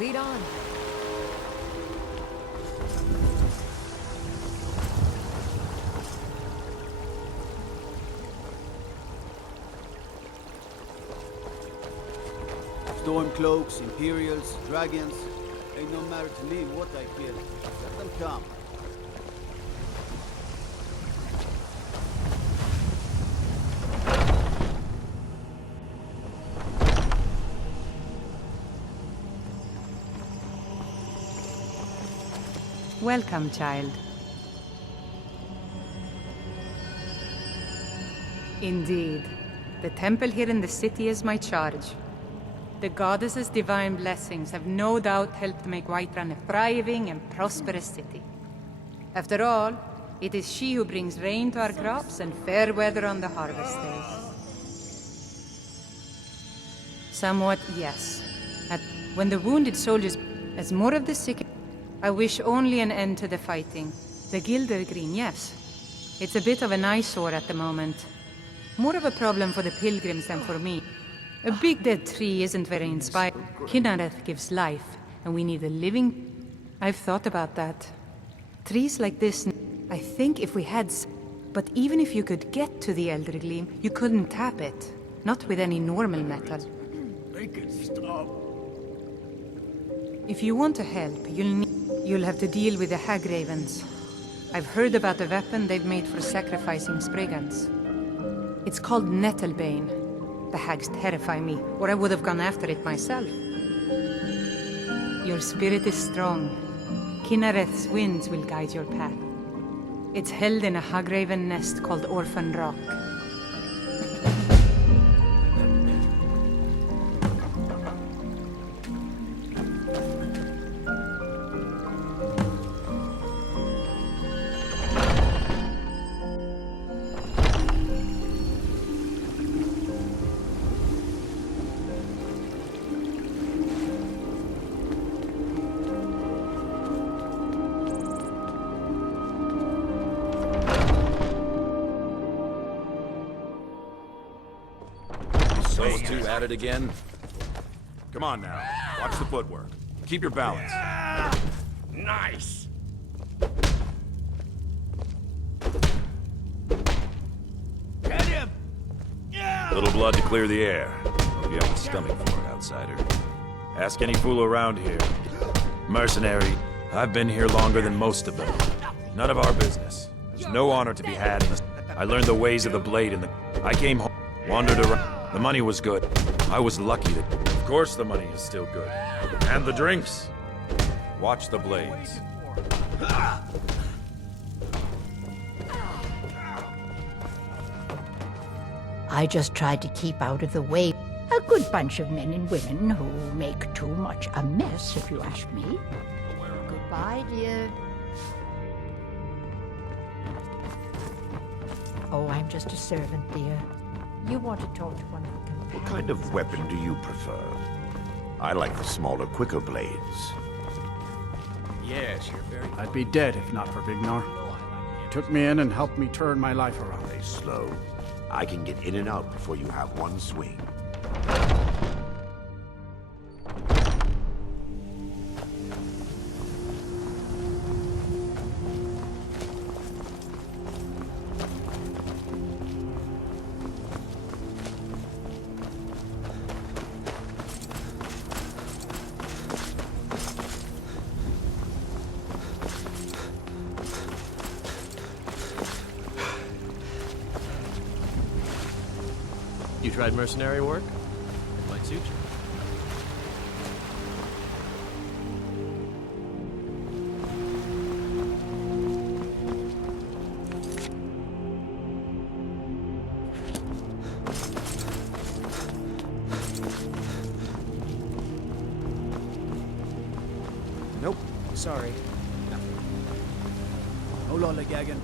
Lead on. Stormcloaks, Imperials, Dragons. Ain't no matter to me what I kill. Let them come. Welcome, child. Indeed. The temple here in the city is my charge. The goddess's divine blessings have no doubt helped make Whiterun a thriving and prosperous city. After all, it is she who brings rain to our crops and fair weather on the harvest days. Somewhat, yes. When the wounded soldiers, as more of the sick, I wish only an end to the fighting. The Gildergreen, yes. It's a bit of an eyesore at the moment. More of a problem for the pilgrims than for me. A big dead tree isn't very inspiring. Kinareth gives life, and we need a living... I've thought about that. Trees like this, I think if we had... But even if you could get to the Elder Gleam, you couldn't tap it. Not with any normal metal. Make it stop. If you want to help, you'll have to deal with the Hag Ravens. I've heard about the weapon they've made for sacrificing Spriggans. It's called Nettlebane. The hags terrify me, or I would have gone after it myself. Your spirit is strong. Kinareth's winds will guide your path. It's held in a Hagraven nest called Orphan Rock. Those two at it again? Come on now, watch the footwork. Keep your balance. Nice. Get him! Little blood to clear the air. Hope you have the stomach for it, outsider. Ask any fool around here. Mercenary, I've been here longer than most of them. None of our business. There's no honor to be had in this. I learned the ways of the blade and I came home, wandered around. The money was good. I was lucky that... Of course the money is still good. And the drinks. Watch the blades. I just tried to keep out of the way. A good bunch of men and women who make too much a mess, if you ask me. Goodbye, dear. Oh, I'm just a servant, dear. You want to talk to one of the companions? What kind of weapon do you prefer? I like the smaller, quicker blades. Yes, you're very... I'd be dead if not for Vignar. He took me in and helped me turn my life around. Stay slow. I can get in and out before you have one swing. You tried mercenary work? It might suit you. Sorry. Hola, Gagan.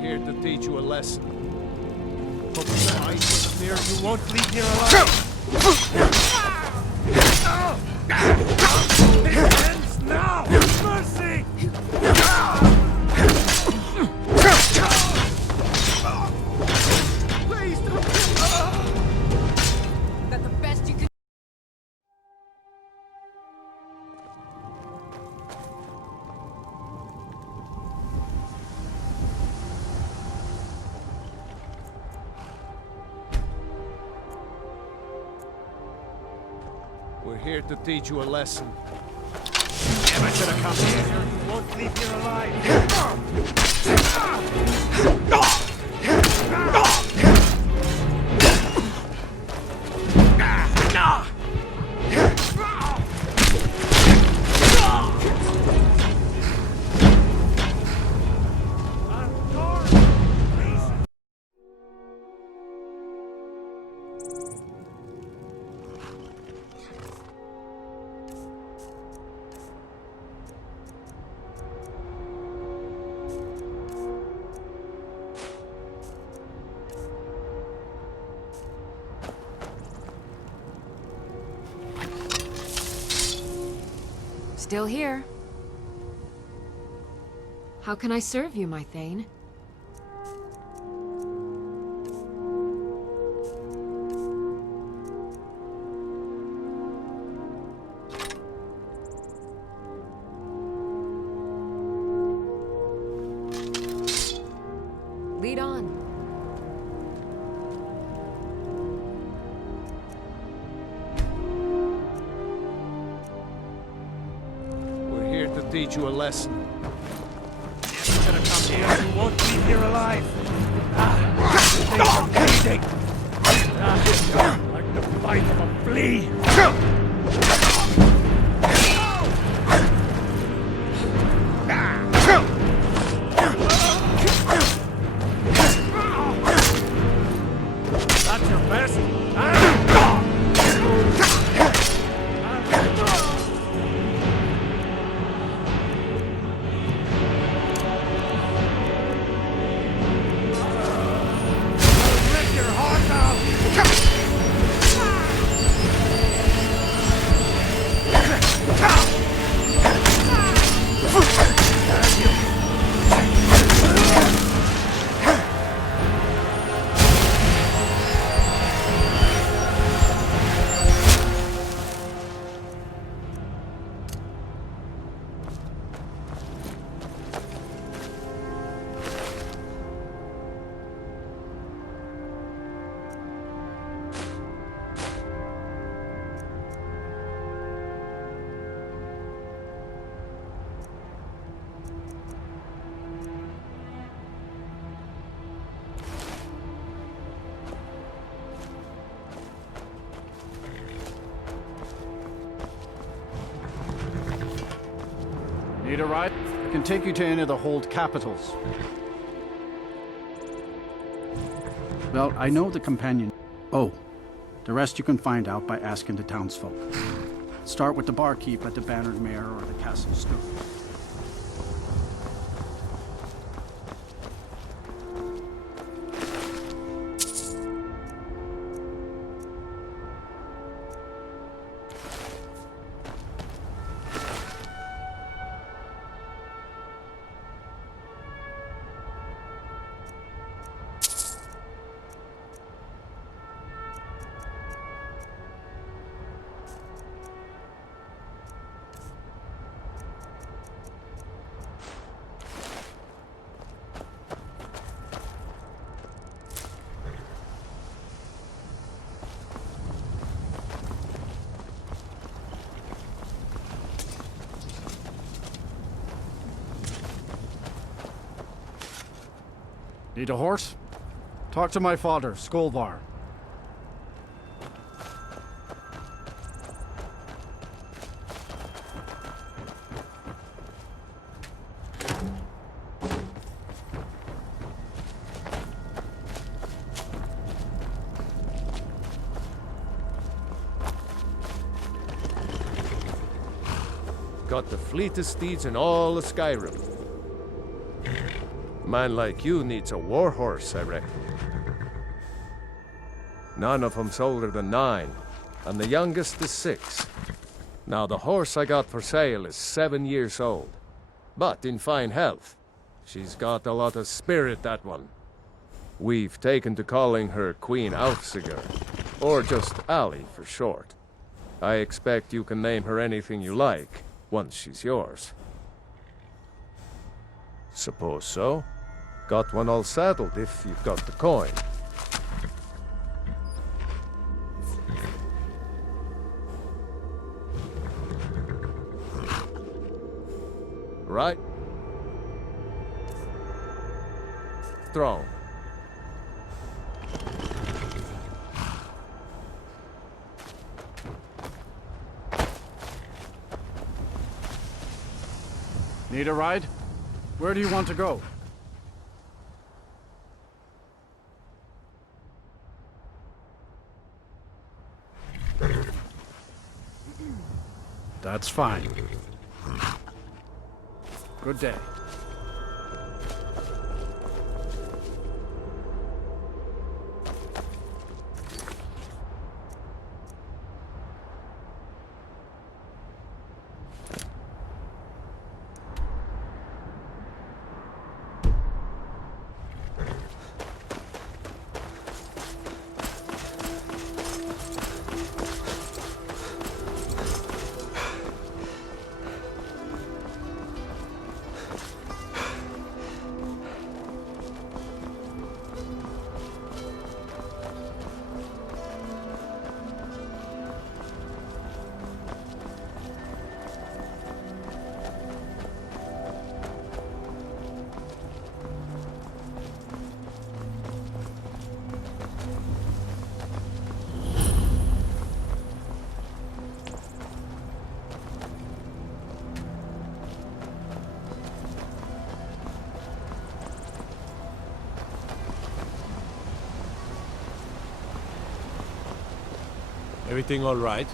Here to teach you a lesson. Hope that I fear you won't leave here alive. Ends now! Mercy! Please don't kill me! That the best you can. We're here to teach you a lesson. Never should have come here. You won't leave here alive. Still here. How can I serve you, my Thane? Lead on. Teach you a lesson. Never gonna come here. You won't leave here alive. Bleeding. Like the bite of a flea. Need a ride? I can take you to any of the hold capitals. Well, I know the companion. Oh, the rest you can find out by asking the townsfolk. Start with the barkeep at the Bannered Mare or the Castle Steward. Need a horse? Talk to my father, Skolvar. Got the fleetest steeds in all of Skyrim. Man like you needs a war horse, I reckon. None of them's older than 9, and the youngest is 6. Now, the horse I got for sale is 7 years old, but in fine health. She's got a lot of spirit, that one. We've taken to calling her Queen Alfsiger, or just Ali for short. I expect you can name her anything you like, once she's yours. Suppose so. Got one all saddled if you've got the coin. Right? Throne. Need a ride? Where do you want to go? That's fine. Good day. Everything all right?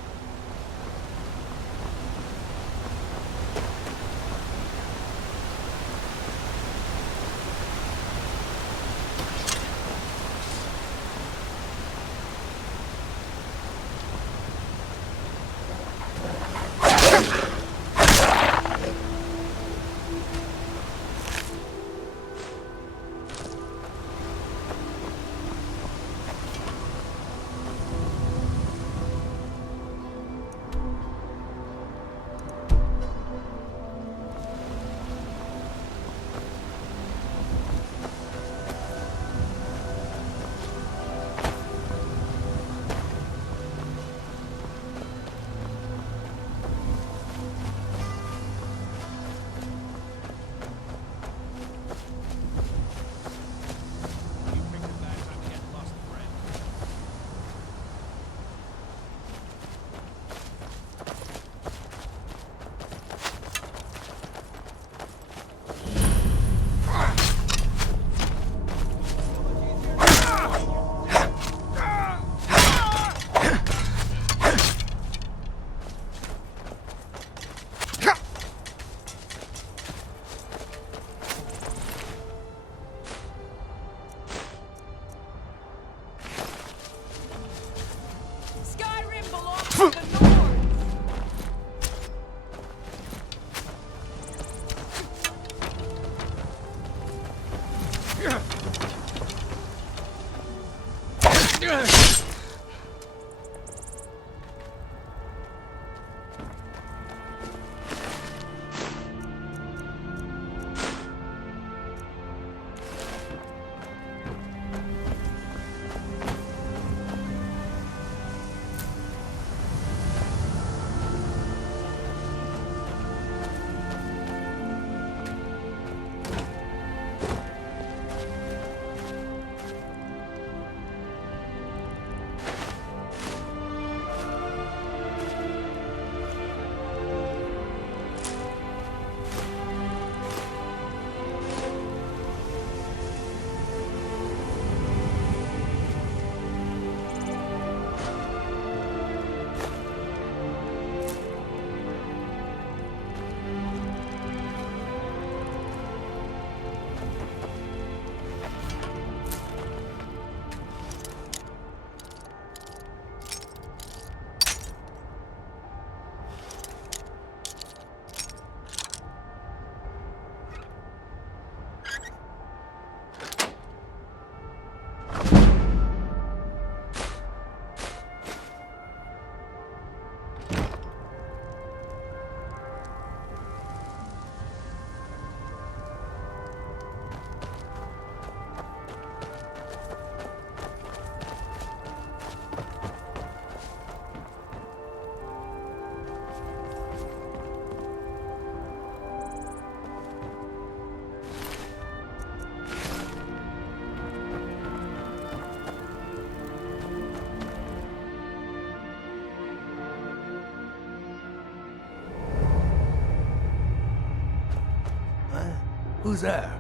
Who's there?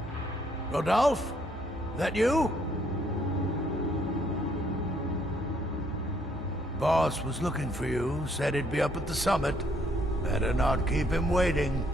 Rodolphe? That you? Boss was looking for you, said he'd be up at the summit. Better not keep him waiting.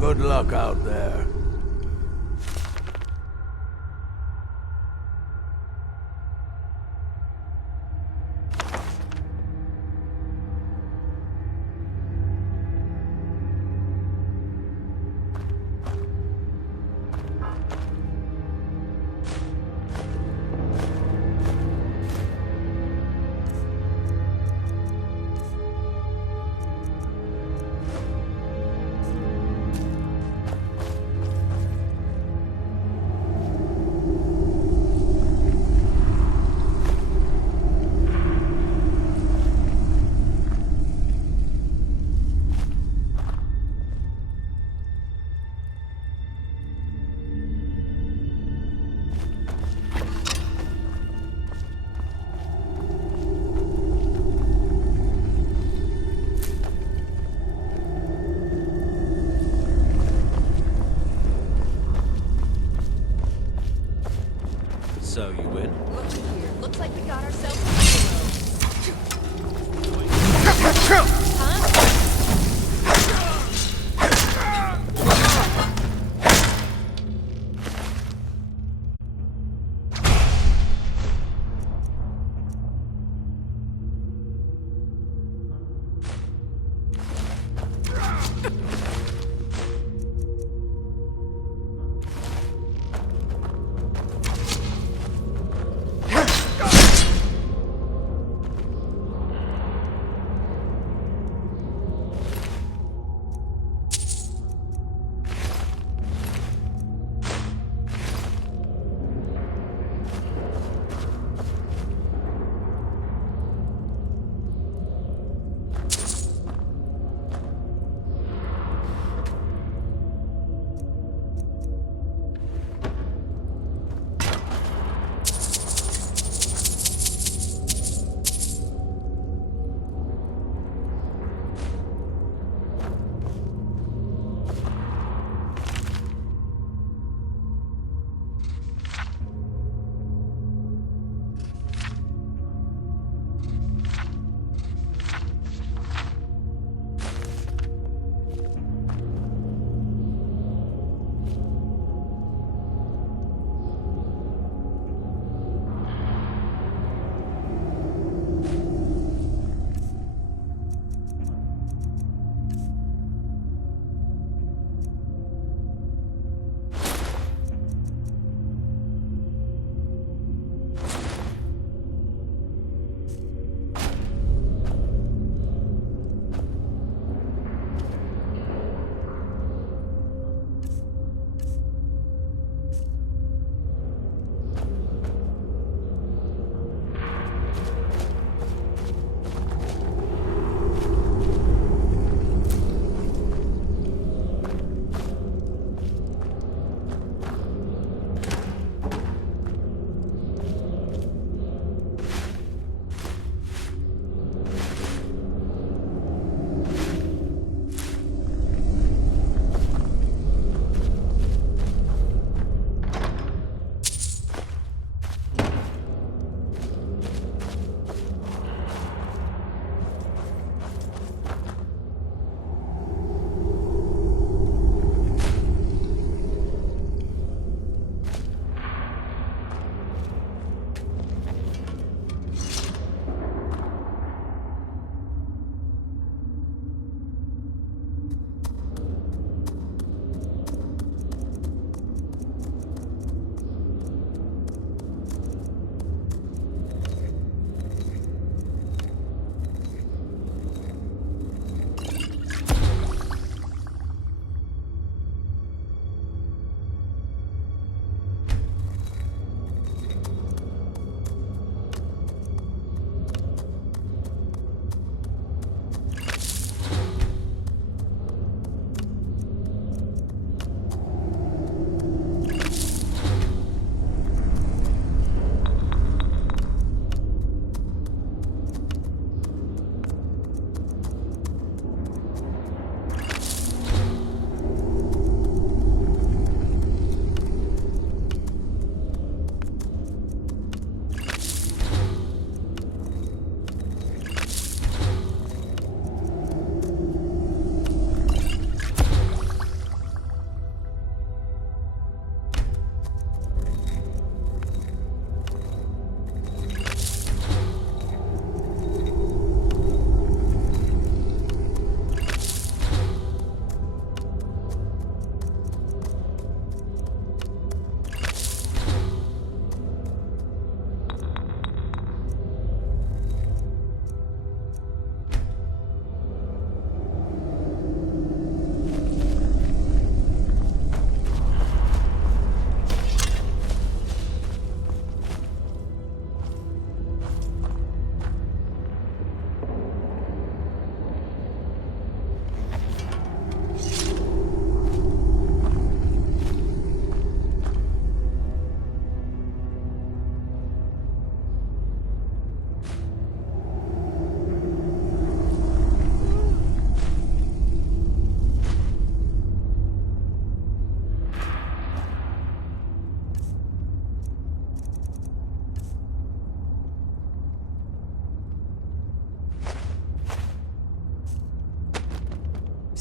Good luck out there. So you win? Looks like we got ourselves a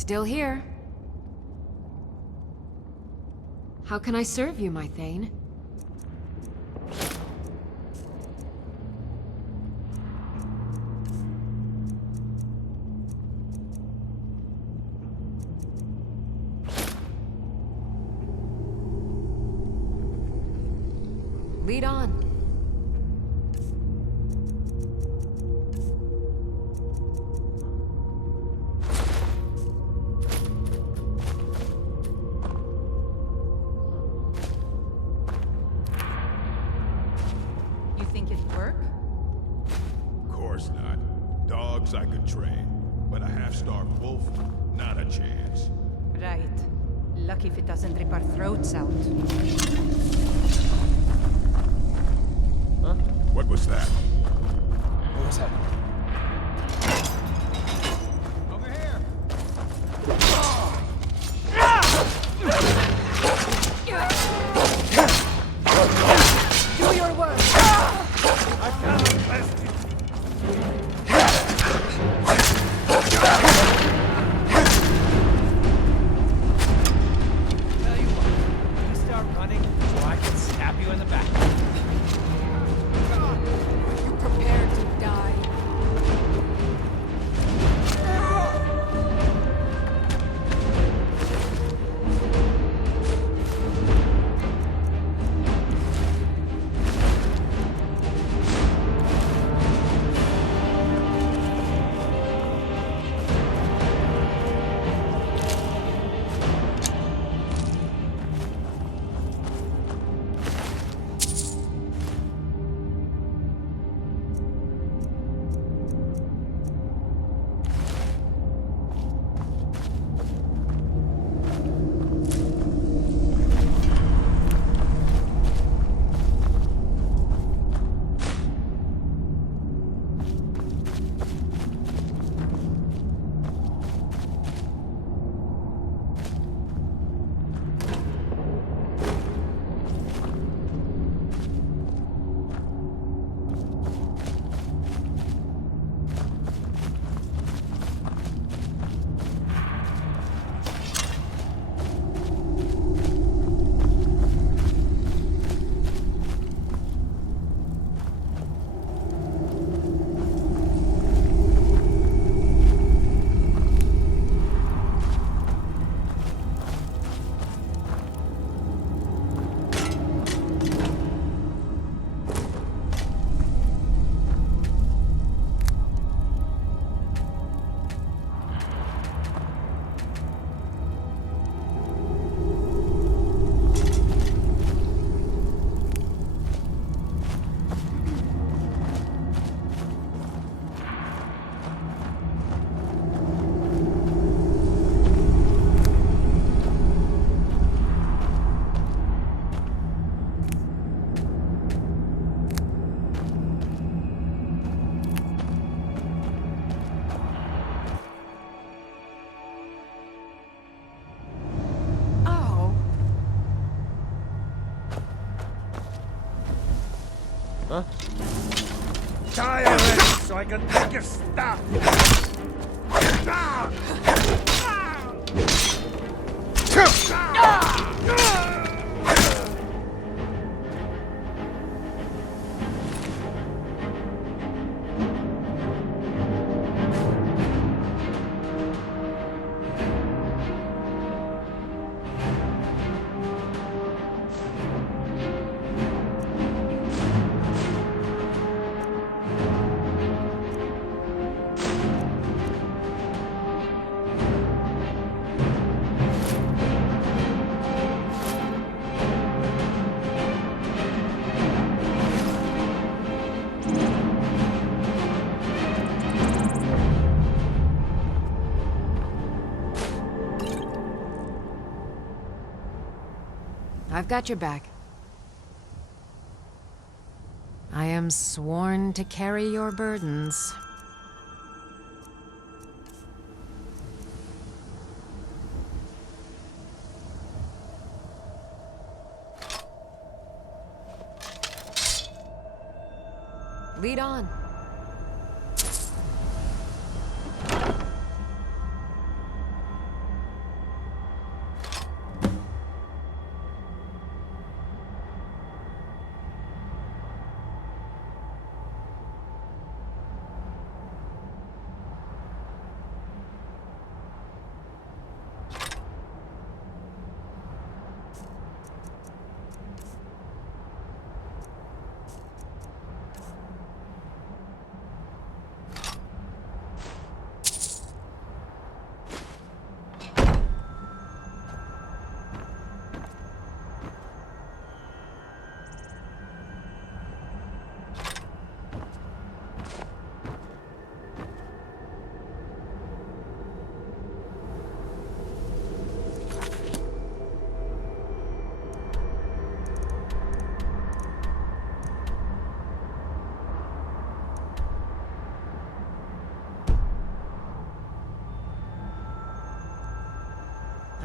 Still here. How can I serve you, my Thane? Lead on. You think it'd work? Of course not. Dogs I could train, but a half-starved wolf, not a chance. Right. Lucky if it doesn't rip our throats out. Huh? What was that? What was that? Over here! Do your work! I found best. Tell you what, you start running so I can stab you in the back. You prepared to die. Huh? Die already so I can take your stuff! I've got your back. I am sworn to carry your burdens. Lead on.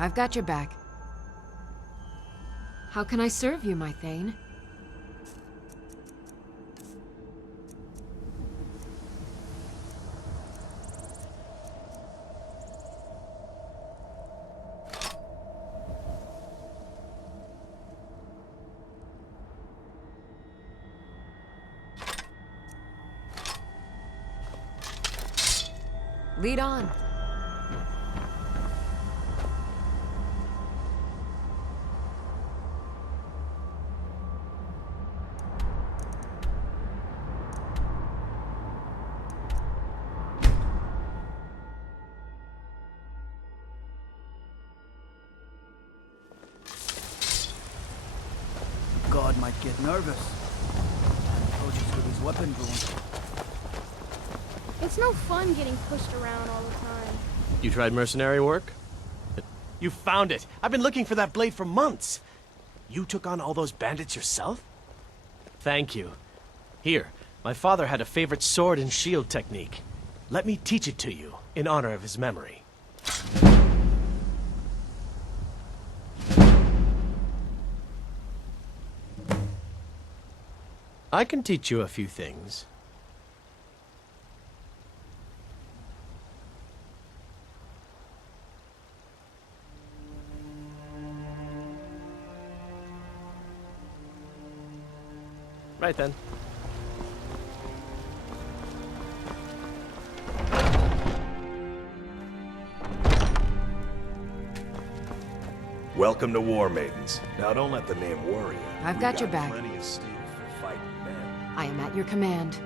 I've got your back. How can I serve you, my Thane? Lead on. God might get nervous. Approaches with his weapon drawn. It's no fun getting pushed around all the time. You tried mercenary work? You found it. I've been looking for that blade for months. You took on all those bandits yourself? Thank you. Here, my father had a favorite sword and shield technique. Let me teach it to you, in honor of his memory. I can teach you a few things. Right then. Welcome to War Maidens. Now don't let the name worry you. I've got your back. Plenty of steel for fighting men. I am at your command.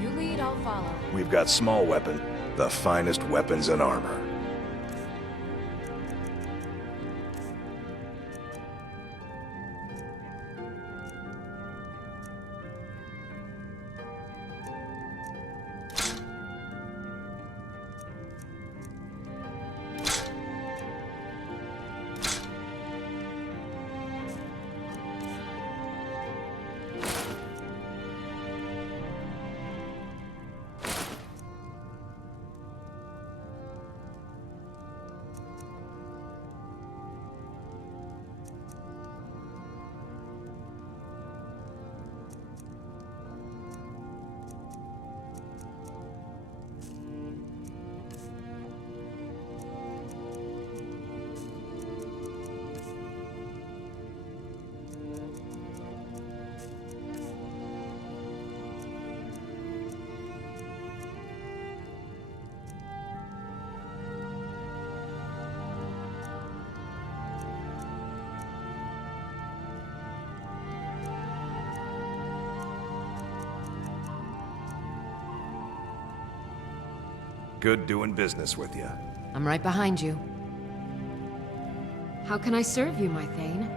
You lead, I'll follow. We've got small weapon, the finest weapons and armor. Good doing business with you. I'm right behind you. How can I serve you, my Thane?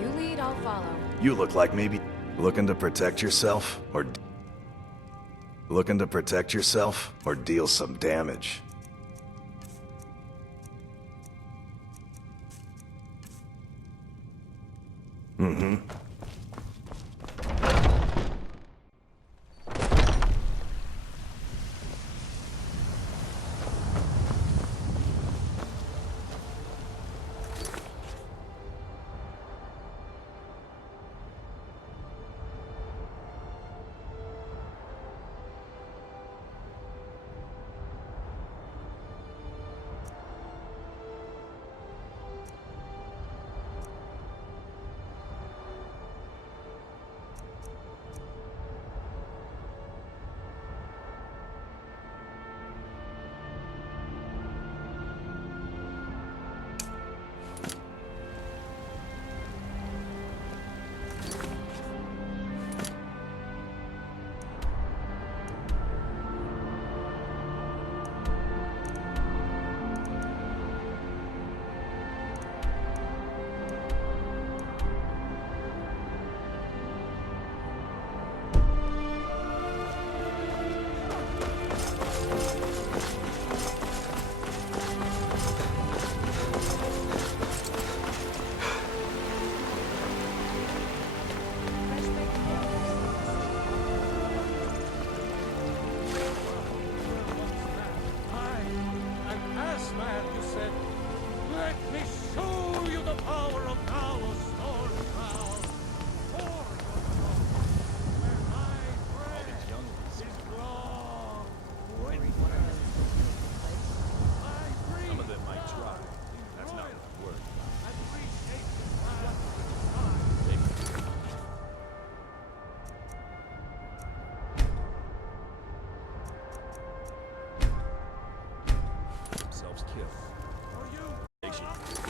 You lead, I'll follow. You look like maybe looking to protect yourself or deal some damage. Mm-hmm. Themselves killed. Nation.